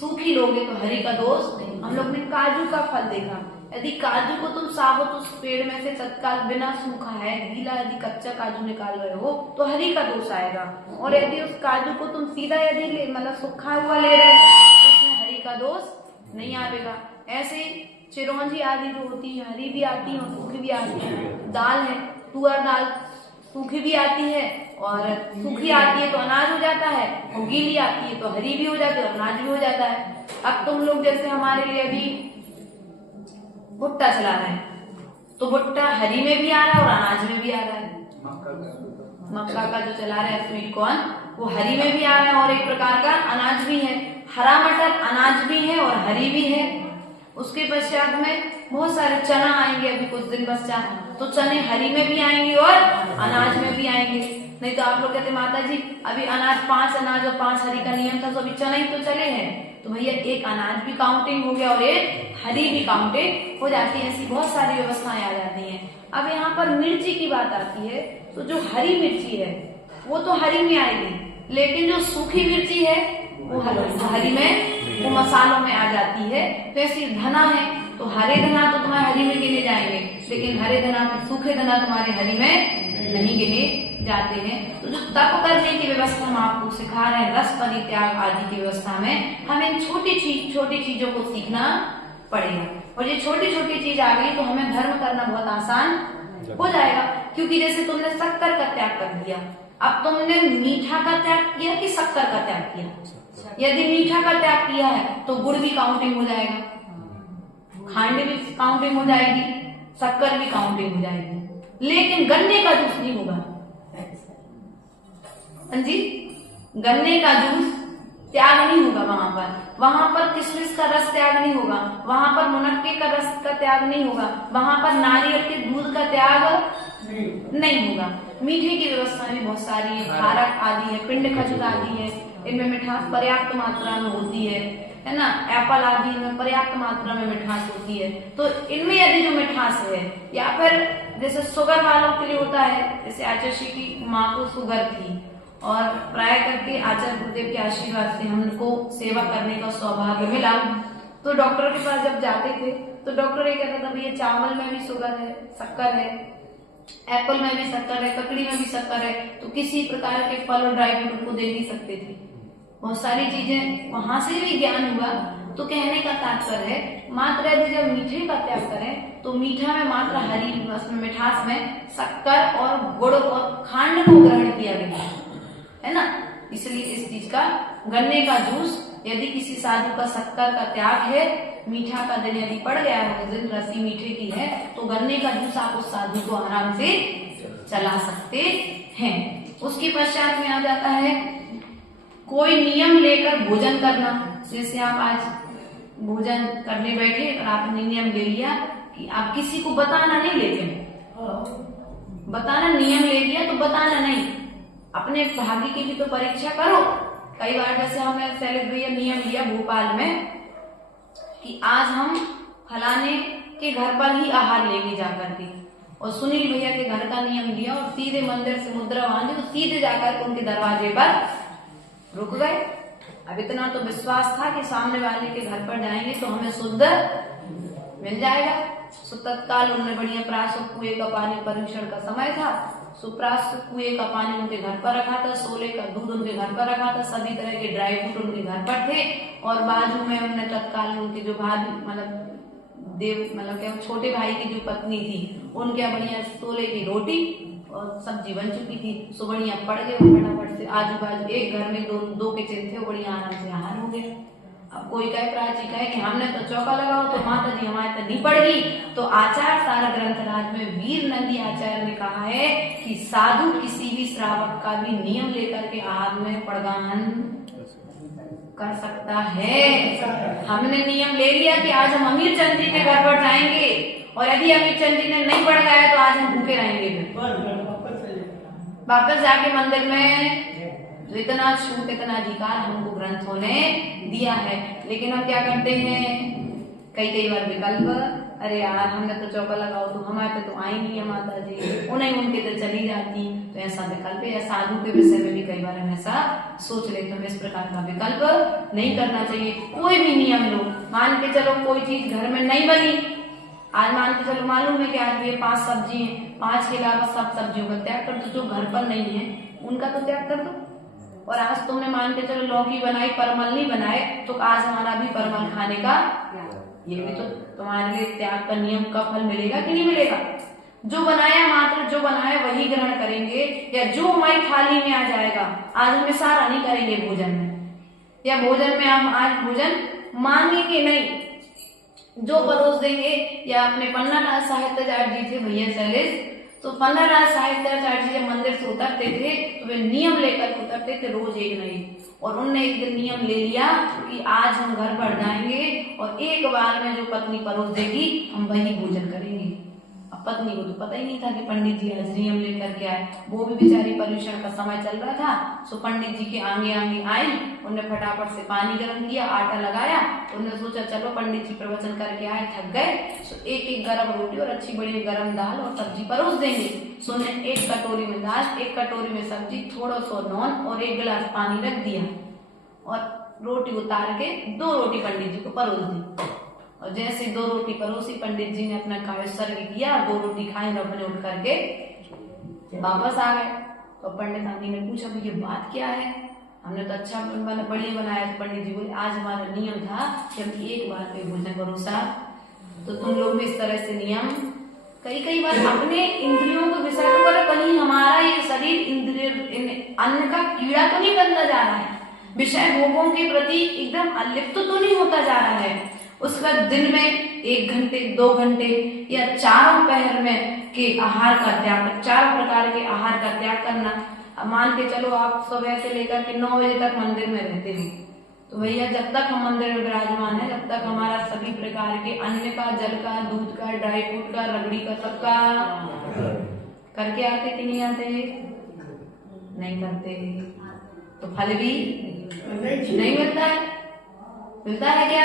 सूखी लोगे तो हरी का दोष नहीं। हम लोग ने काजू का फल देखा, यदि काजू को तुम साबुत उस पेड़ में से तत्काल बिना सूखा है गीला यदि कच्चा काजू निकाल रहे हो तो हरी का दोष आएगा, और यदि उस काजू को तुम सीधा यदि मतलब सूखा हुआ ले रहे हो तो उसमें हरी का दोष नहीं आएगा। ऐसे चिरौंजी आदि जो होती है हरी भी आती है और सूखी भी आती है। दाल है, तुअर दाल सूखी भी आती है, और सूखी आती है तो अनाज हो जाता है, और गीली आती है तो हरी भी हो जाती है और अनाज भी हो जाता है। अब तुम लोग जैसे हमारे लिए अभी भुट्टा चला रहे हैं, तो भुट्टा हरी में भी आ रहा है और अनाज में भी आ रहा है। मक्का का जो चला रहे हैं स्वीट कॉर्न, वो हरी में भी आ रहा है और एक प्रकार का अनाज भी है। हरा मटर अनाज भी है और हरी भी है। उसके पश्चात में बहुत सारे चना आएंगे अभी कुछ दिन पश्चात, तो चने हरी में भी आएंगे और अनाज में भी आएंगे। नहीं तो आप लोग कहते माता जी अभी अनाज 5 अनाज और 5 हरी का नियम था, तो अभी चना ही तो चले हैं, तो भैया एक अनाज भी काउंटिंग हो गया और एक हरी भी काउंटिंग हो जाती है। ऐसी बहुत सारी व्यवस्थाएं आ जाती हैं। अब यहाँ पर मिर्ची की बात आती है, तो जो हरी मिर्ची है वो तो हरी में आएगी, लेकिन जो सूखी मिर्ची है वो हरी में, वो मसालों में आ जाती है। तो ऐसी धना है, तो हरे धना तो तुम्हारे हरी में गिने जाएंगे, लेकिन हरे धना में सूखे धना तुम्हारे हरी में नहीं गिने जाते हैं। तो जो तप करने की व्यवस्था हम आपको सिखा रहे हैं, रस परित्याग आदि की व्यवस्था में, हमें छोटी चीजों को सीखना पड़ेगा। और ये छोटी छोटी चीज आ गई तो हमें धर्म करना बहुत आसान हो जाएगा। क्योंकि जैसे तुमने शक्कर का त्याग कर दिया, अब तुमने मीठा का त्याग किया कि शक्कर का त्याग किया? यदि मीठा का त्याग किया है तो गुड़ भी काउंटिंग हो जाएगा, खांड भी काउंटिंग हो जाएगी, शक्कर भी काउंटिंग हो जाएगी, लेकिन गन्ने का जूस नहीं होगा। जी, गन्ने का जूस त्याग नहीं होगा वहां पर किशमिश का रस त्याग नहीं होगा, वहां पर मुनक्के का रस का त्याग नहीं होगा, वहां पर नारियल के दूध का त्याग नहीं होगा। मीठे की व्यवस्था भी बहुत सारी है, खारक आदि है, पिंड खजूर आदि है, इनमें मिठास पर्याप्त मात्रा में होती है ना। एप्पल आदि में पर्याप्त मात्रा में मिठास होती है। तो इनमें यदि जो मिठास है, या फिर जैसे शुगर वालों के लिए होता है, जैसे आचार्य श्री की माँ को शुगर थी और प्राय करके आचार्य गुरुदेव के आशीर्वाद से हमको सेवा करने का सौभाग्य मिला, तो डॉक्टर के पास जब जाते थे तो डॉक्टर ये कहता था भैया चावल में भी शुगर है, शक्कर है, एप्पल में भी शक्कर है, ककड़ी में भी शक्कर है, तो किसी प्रकार के फल और ड्राई फ्रूट उनको दे नहीं सकते थे। बहुत सारी चीजें वहां से भी ज्ञान हुआ। तो कहने का तात्पर्य है मात्र यदि जब मीठे का त्याग करें तो मीठा में मात्र हरी मिठास में शक्कर और गुड़ और खांड को ग्रहण किया गया है ना। इसलिए इस चीज का गन्ने का जूस, यदि किसी साधु का शक्कर का त्याग है, मीठा का दिन यदि पड़ गया है, दिन रसी मीठे की है, तो गन्ने का जूस आप उस साधु को आराम से चला सकते हैं। उसके पश्चात में आ जाता है कोई नियम लेकर भोजन करना। जैसे आप आज भोजन करने बैठे और आपने नियम ले लिया कि आप किसी को बताना नहीं लेते, बताना नियम ले लिया तो बताना नहीं, अपने भाग्य की भी तो परीक्षा करो। कई बार जैसे हमने शैलेश भैया नियम लिया भोपाल में कि आज हम फलाने के घर पर ही आहार लेंगे जाकर के, और सुनील भैया के घर का नियम लिया और सीधे मंदिर से मुद्रा बांधी तो सीधे जाकर उनके दरवाजे पर रुक गए। अब इतना तो विश्वास था कि सामने वाले के घर पर जाएंगे तो हमें शुद्ध मिल जाएगा। सो तत्काल उन्होंने बढ़िया प्राश कुएं का पानी, परीक्षण का समय था, सुप्राश कुएं का पानी उनके घर पर रखा था, सोले का दूध उनके घर पर रखा था, सभी तरह के ड्राई फ्रूट उनके घर पर थे, और बाजू में उन्होंने तत्काल उनके जो भाभी मतलब क्या छोटे भाई की जो पत्नी थी उनके यहाँ बढ़िया सोले की रोटी और सब्जी बन चुकी थी। सो बढ़िया पड़ गए फटाफट से, आजू बाजू एक घर में दो किचन थे, बढ़िया आराम से आहार हो गया। अब कोई कहे, प्राची कहे कि हमने तो चौका लगाओ तो माता जी हमारे तो नहीं पड़ेगी, तो आचार सार ग्रंथराज में वीर नंदी आचार्य ने कहा है कि साधु किसी भी श्रावक का भी नियम लेकर के आहार में पड़गान कर सकता है। हमने नियम ले लिया कि आज हम अमीर चंद जी के घर पर जाएंगे, और यदि अमीर चंद जी ने नहीं पड़गाया तो आज हम भूखे रहेंगे। वापस जाके मंदिर में तो इतना छूट इतना अधिकार हमको ग्रंथों ने दिया है, लेकिन हम क्या करते हैं, कई बार विकल्प, अरे यार हमने तो चौका लगाओ तो हमारे तो आई नहीं है माता जी, उन्हें उनके तो चली जाती, तो ऐसा विकल्प या साधु के विषय में भी कई बार हम ऐसा सोच लेते हैं। इस प्रकार का विकल्प नहीं करना चाहिए। कोई भी नियम लो, मान के चलो कोई चीज घर में नहीं बनी, आज मान के चलो मालूम है कि आज ये 5 सब्जी है, 5 के अलावा सब सब्जियों का त्याग कर दो, जो घर पर नहीं है उनका तो त्याग कर दो। और आज तुमने मान के चलो लौकी बनाई, परमल नहीं बनाए, तो आज हमारा भी परमल खाने का, ये भी तो तुम्हारे लिए त्याग का नियम का फल मिलेगा कि नहीं मिलेगा। जो बनाया मात्र जो बनाया वही ग्रहण करेंगे, या जो हमारी थाली में आ जाएगा, आज हमें सारा नहीं करेंगे भोजन में, या भोजन में हम आज भोजन मांगेंगे नहीं, जो परोस देंगे। या अपने पन्नालाल साहित्याचार्य जी थे भैया शैलेश, तो पन्नालाल साहित्याचार्य जी जब मंदिर से उतरते थे तो वे नियम लेकर उतरते थे, रोज एक नहीं, और उनने एक दिन नियम ले लिया कि आज हम घर पर जाएंगे और एक बार में जो पत्नी परोस देगी हम वही भोजन करेंगे। अब पत्नी को तो पता ही नहीं था कि पंडित जी आज नियम लेकर के आए, वो भी बेचारी पर्यूषण का समय चल रहा था, सो पंडित जी के आगे आगे आई, उन्होंने फटाफट से पानी गर्म किया, आटा लगाया, उन्होंने सोचा चलो पंडित जी प्रवचन करके आए, थक गए, सो एक गरम रोटी और अच्छी बड़ी गरम दाल और सब्जी परोस देंगे। सो उन्होंने एक कटोरी में दाल, एक कटोरी में सब्जी, थोड़ा सा नॉन और 1 गिलास पानी रख दिया, और रोटी उतार के 2 रोटी पंडित जी को परोस दी। और जैसे 2 रोटी परोसी, पंडित जी ने अपना काव्यसर्ग किया, 2 रोटी खाई, अपने उठ करके वापस आ गए। तो पंडित आंटी ने पूछा ये बात क्या है, हमने तो अच्छा बढ़िया बनाया। तो पंडित जी बोले आज हमारा नियम था कि हम एक बार पे भोजन परोसा, तो तुम लोग भी इस तरह से नियम कई बार अपने इंद्रियों को विषय को करो, कहीं हमारा ये शरीर इंद्रिय अन्न का कीड़ा तो नहीं बनता जा रहा है, विषय भोगों के प्रति एकदम अलिप्त तो नहीं होता जा रहा है। उसके बाद दिन में 1 घंटे 2 घंटे या 4 पहर में के आहार का त्याग, 4 प्रकार के आहार का त्याग करना। अब मान के चलो आप सुबह से लेकर के 9 बजे तक मंदिर में रहते हो, तो भैया जब तक हम मंदिर में विराजमान है तब तक हमारा सभी प्रकार के अन्न का, जल का, दूध का, ड्राई फ्रूट का, रबड़ी का, सबका करके आते कि नहीं आते, नहीं करते, तो फल भी नहीं मिलता है। मिलता है क्या,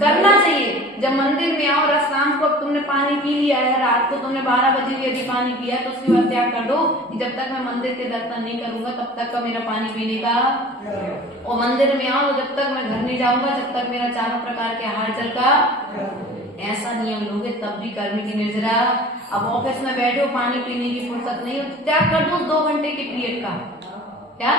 करना चाहिए। जब मंदिर में आओ, शाम को तुमने पानी पी लिया है, रात को तुमने 12 बजे भी यदि पानी पिया तो उसके बाद त्याग कर दो कि जब तक मैं मंदिर के दर्शन नहीं करूंगा तब तक का मेरा पानी पीने का, और मंदिर में आओ जब तक मैं घर नहीं जाऊंगा जब तक मेरा 4 प्रकार के आहार जल का, ऐसा नियम लोगे तब भी कर्म की निर्जरा। अब ऑफिस में बैठो, पानी पीने की फुर्सत नहीं, त्याग कर दो 2 घंटे के पीरियड का, क्या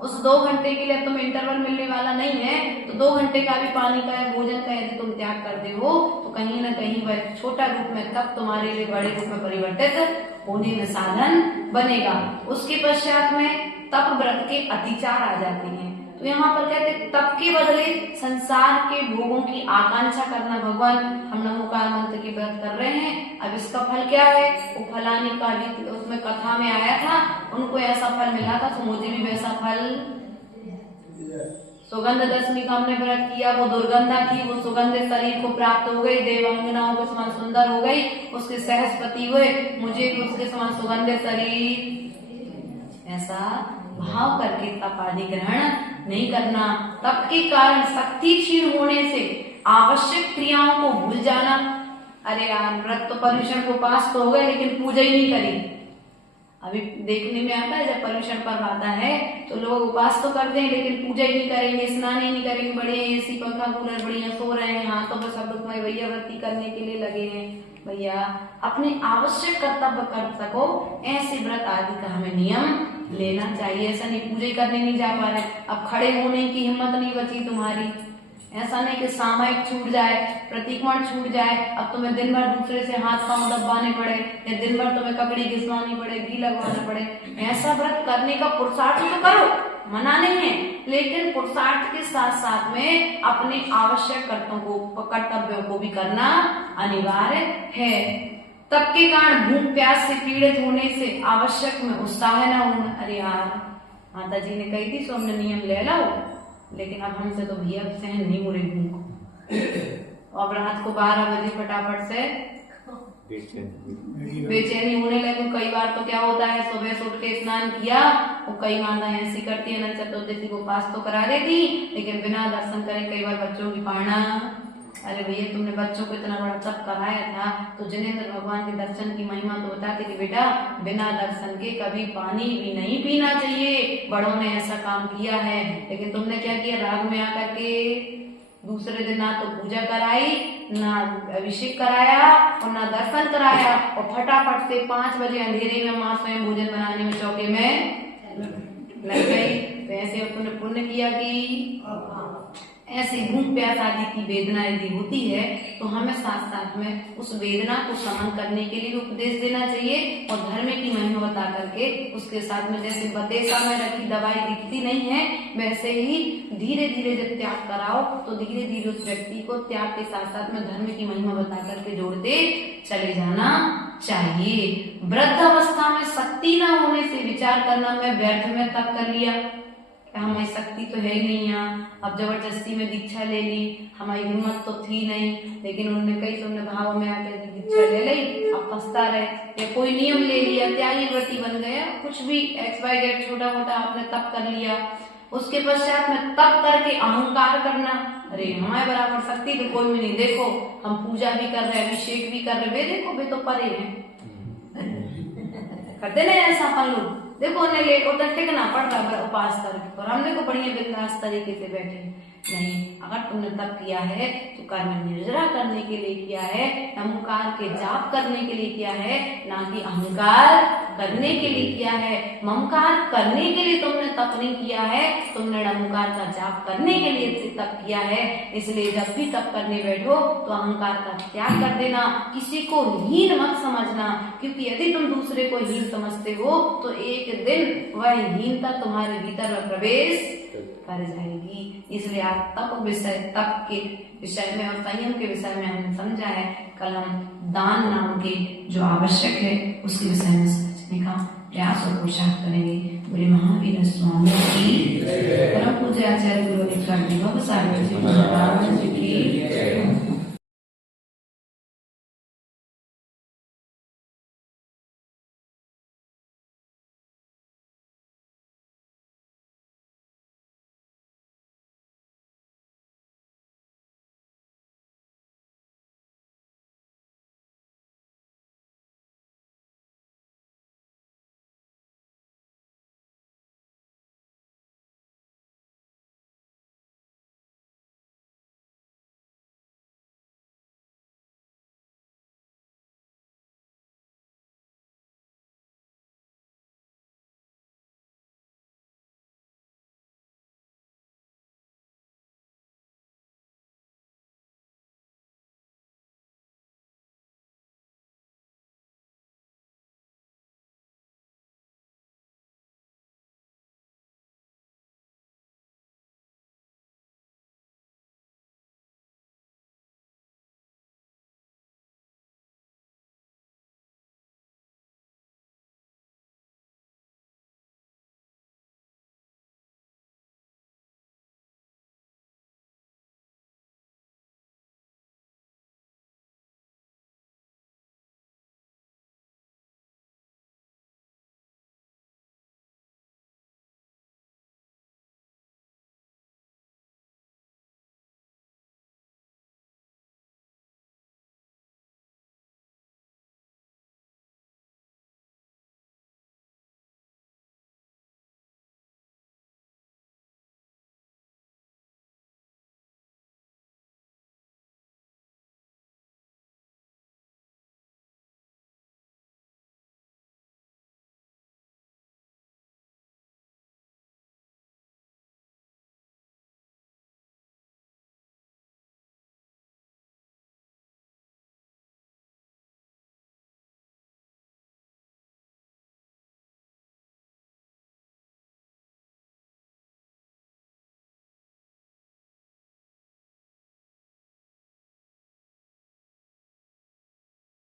उस 2 घंटे के लिए तुम्हें इंटरवल मिलने वाला नहीं है, तो 2 घंटे का भी पानी का या भोजन का यदि तुम त्याग करते हो तो कहीं ना कहीं वह छोटा रूप में तब तुम्हारे लिए बड़े रूप में परिवर्तित होने में साधन बनेगा। उसके पश्चात में तप व्रत के अतिचार आ जाते हैं। तो यहाँ पर कहते तप के बदले संसार के भोगों की आकांक्षा करना। भगवान हम नमोकार मंत्र की व्रत कर रहे हैं, अब इसका फल क्या है, वो फलाने का उसमें कथा में आया था, उनको ऐसा फल मिला था तो मुझे भी वैसा फल। सुगंध दशमी का हमने व्रत किया, वो दुर्गंधा थी, वो सुगंध शरीर को प्राप्त हो गई, देवांगनाओं के समान सुंदर हो गई, उसके सहस्पति हुए, मुझे भी उसके समान सुगंध शरीर। ऐसा भाव करके तप आदि ग्रहण नहीं करना। तप के कारण शक्ति क्षीण होने से आवश्यक क्रियाओं को भूल जाना। अरे यार व्रत तो पर्यूषण को पास तो हो गए लेकिन पूजा ही नहीं करी। अभी देखने में आता है जब पर्यूषण पर्व आता है तो लोग उपास तो करते हैं लेकिन पूजा ही नहीं करेंगे, स्नान ही नहीं करेंगे, बड़े एसी पंखा कूलर बढ़िया सो रहे हैं, हाथों पर सब लोग भैया व्रती करने के लिए लगे हैं। भैया अपने आवश्यक कर्तव्य कर सको, ऐसे व्रत आदि का हमें नियम लेना चाहिए। ऐसा नहीं पूजा करने नहीं जा पा रहे, अब खड़े होने की हिम्मत नहीं बची तुम्हारी, ऐसा नहीं कि सामयिक छूट जाए, प्रतिक्रमण छूट जाए, अब तुम्हें दिन भर दूसरे से हाथ पांव दबाने पड़े या दिन भर तुम्हें ककड़ी घिसवानी पड़े, घी लगवाना पड़े। ऐसा व्रत करने का पुरुषार्थ तो करो, मना नहीं है, लेकिन पुरुषार्थ के साथ साथ में अपने आवश्यक कर्तव्यों को भी करना अनिवार्य है। तप के कारण भूख प्यास से पीड़ित होने से आवश्यक में उत्साह न होना। अरे यार, माता जी ने कही थी सो हमने नियम ले लो, लेकिन अब हमसे तो भैया सहन नहीं हो रही भूख। अब रात को 12 बजे फटाफट से बेचैनी होने लगे। कई बार तो क्या होता है, सुबह से उठ के स्नान किया, और कई माताएं ऐसी करती है, अनंत चतुर्दशी को पास तो करा देती लेकिन बिना दर्शन करे कई बार बच्चों की पाना। अरे भैया, तुमने बच्चों को इतना बड़ा तप कराया था तो जिनेंद्र भगवान के दर्शन की महिमा तो बताते कि बेटा बिना दर्शन के कभी पानी भी नहीं पीना चाहिए, बड़ों ने ऐसा काम किया है। लेकिन तुमने क्या किया, राग में आकर के दूसरे दिन ना तो पूजा कराई, ना अभिषेक कराया और ना दर्शन कराया, और फटाफट से 5 बजे अंधेरे में माँ स्वयं भोजन बनाने में चौके में लग गई। तो ऐसे तुमने पुण्य किया कि ऐसी भूख प्यास आदि की वेदना यदि होती है तो हमें साथ साथ में उस वेदना को शमन करने के लिए उपदेश देना चाहिए, और धर्म की महिमा बता करके उसके साथ में जैसे बतेसा में रखी दवाई दिखती नहीं है, वैसे ही धीरे धीरे जब त्याग कराओ तो धीरे धीरे उस व्यक्ति को त्याग के साथ साथ में धर्म की महिमा बता करके जोड़ते चले जाना चाहिए। वृद्ध अवस्था में शक्ति न होने से विचार करना मैं व्यर्थ में तप कर लिया, हमारी शक्ति तो है ही नहीं यहाँ, अब जबरदस्ती में दीक्षा ले ली, हमारी हिम्मत तो थी नहीं, लेकिन उन्होंने कई तुमने भाव में आकर दीक्षा ले ली, अब पछता रहे, या कोई नियम ले लिया, त्यागी व्रती बन गया, कुछ भी XYZ छोटा मोटा आपने तप कर लिया, उसके पश्चात में तप करके अहंकार करना। अरे हमारे बराबर शक्ति तो कोई भी नहीं, देखो हम पूजा भी कर रहे हैं, अभिषेक भी कर रहे, वे देखो वे तो परे हैं करते नहीं ऐसा अपन लोग, देखो उन्हें ले उधर टिकना पड़ रहा उपास करके, और हम देखो बढ़िया बिंदास तरीके से बैठे। नहीं, अगर तुमने तप किया है तो कर्म निर्जरा करने के लिए किया है, अहंकार के जाप करने के लिए किया है, ना कि अहंकार करने के लिए किया है। ममकार करने के लिए तुमने तप नहीं किया है, तुमने अहंकार का जाप करने के लिए तप किया है। इसलिए जब भी तप करने बैठो तो अहंकार का त्याग कर देना, किसी को हीन मत समझना, क्योंकि यदि तुम दूसरे को हीन समझते हो तो एक दिन वह हीनता तुम्हारे भीतर प्रवेश कर जाएगी। इसलिए आप तप के विषय में और संयम के विषय में हमने समझा है। कल हम दान नाम के जो आवश्यक है उसके विषय में समझने का प्रयास और पुरुषार्थ करेंगे। बोले महावीर स्वामी की परम पूज्य आचार्य गुरु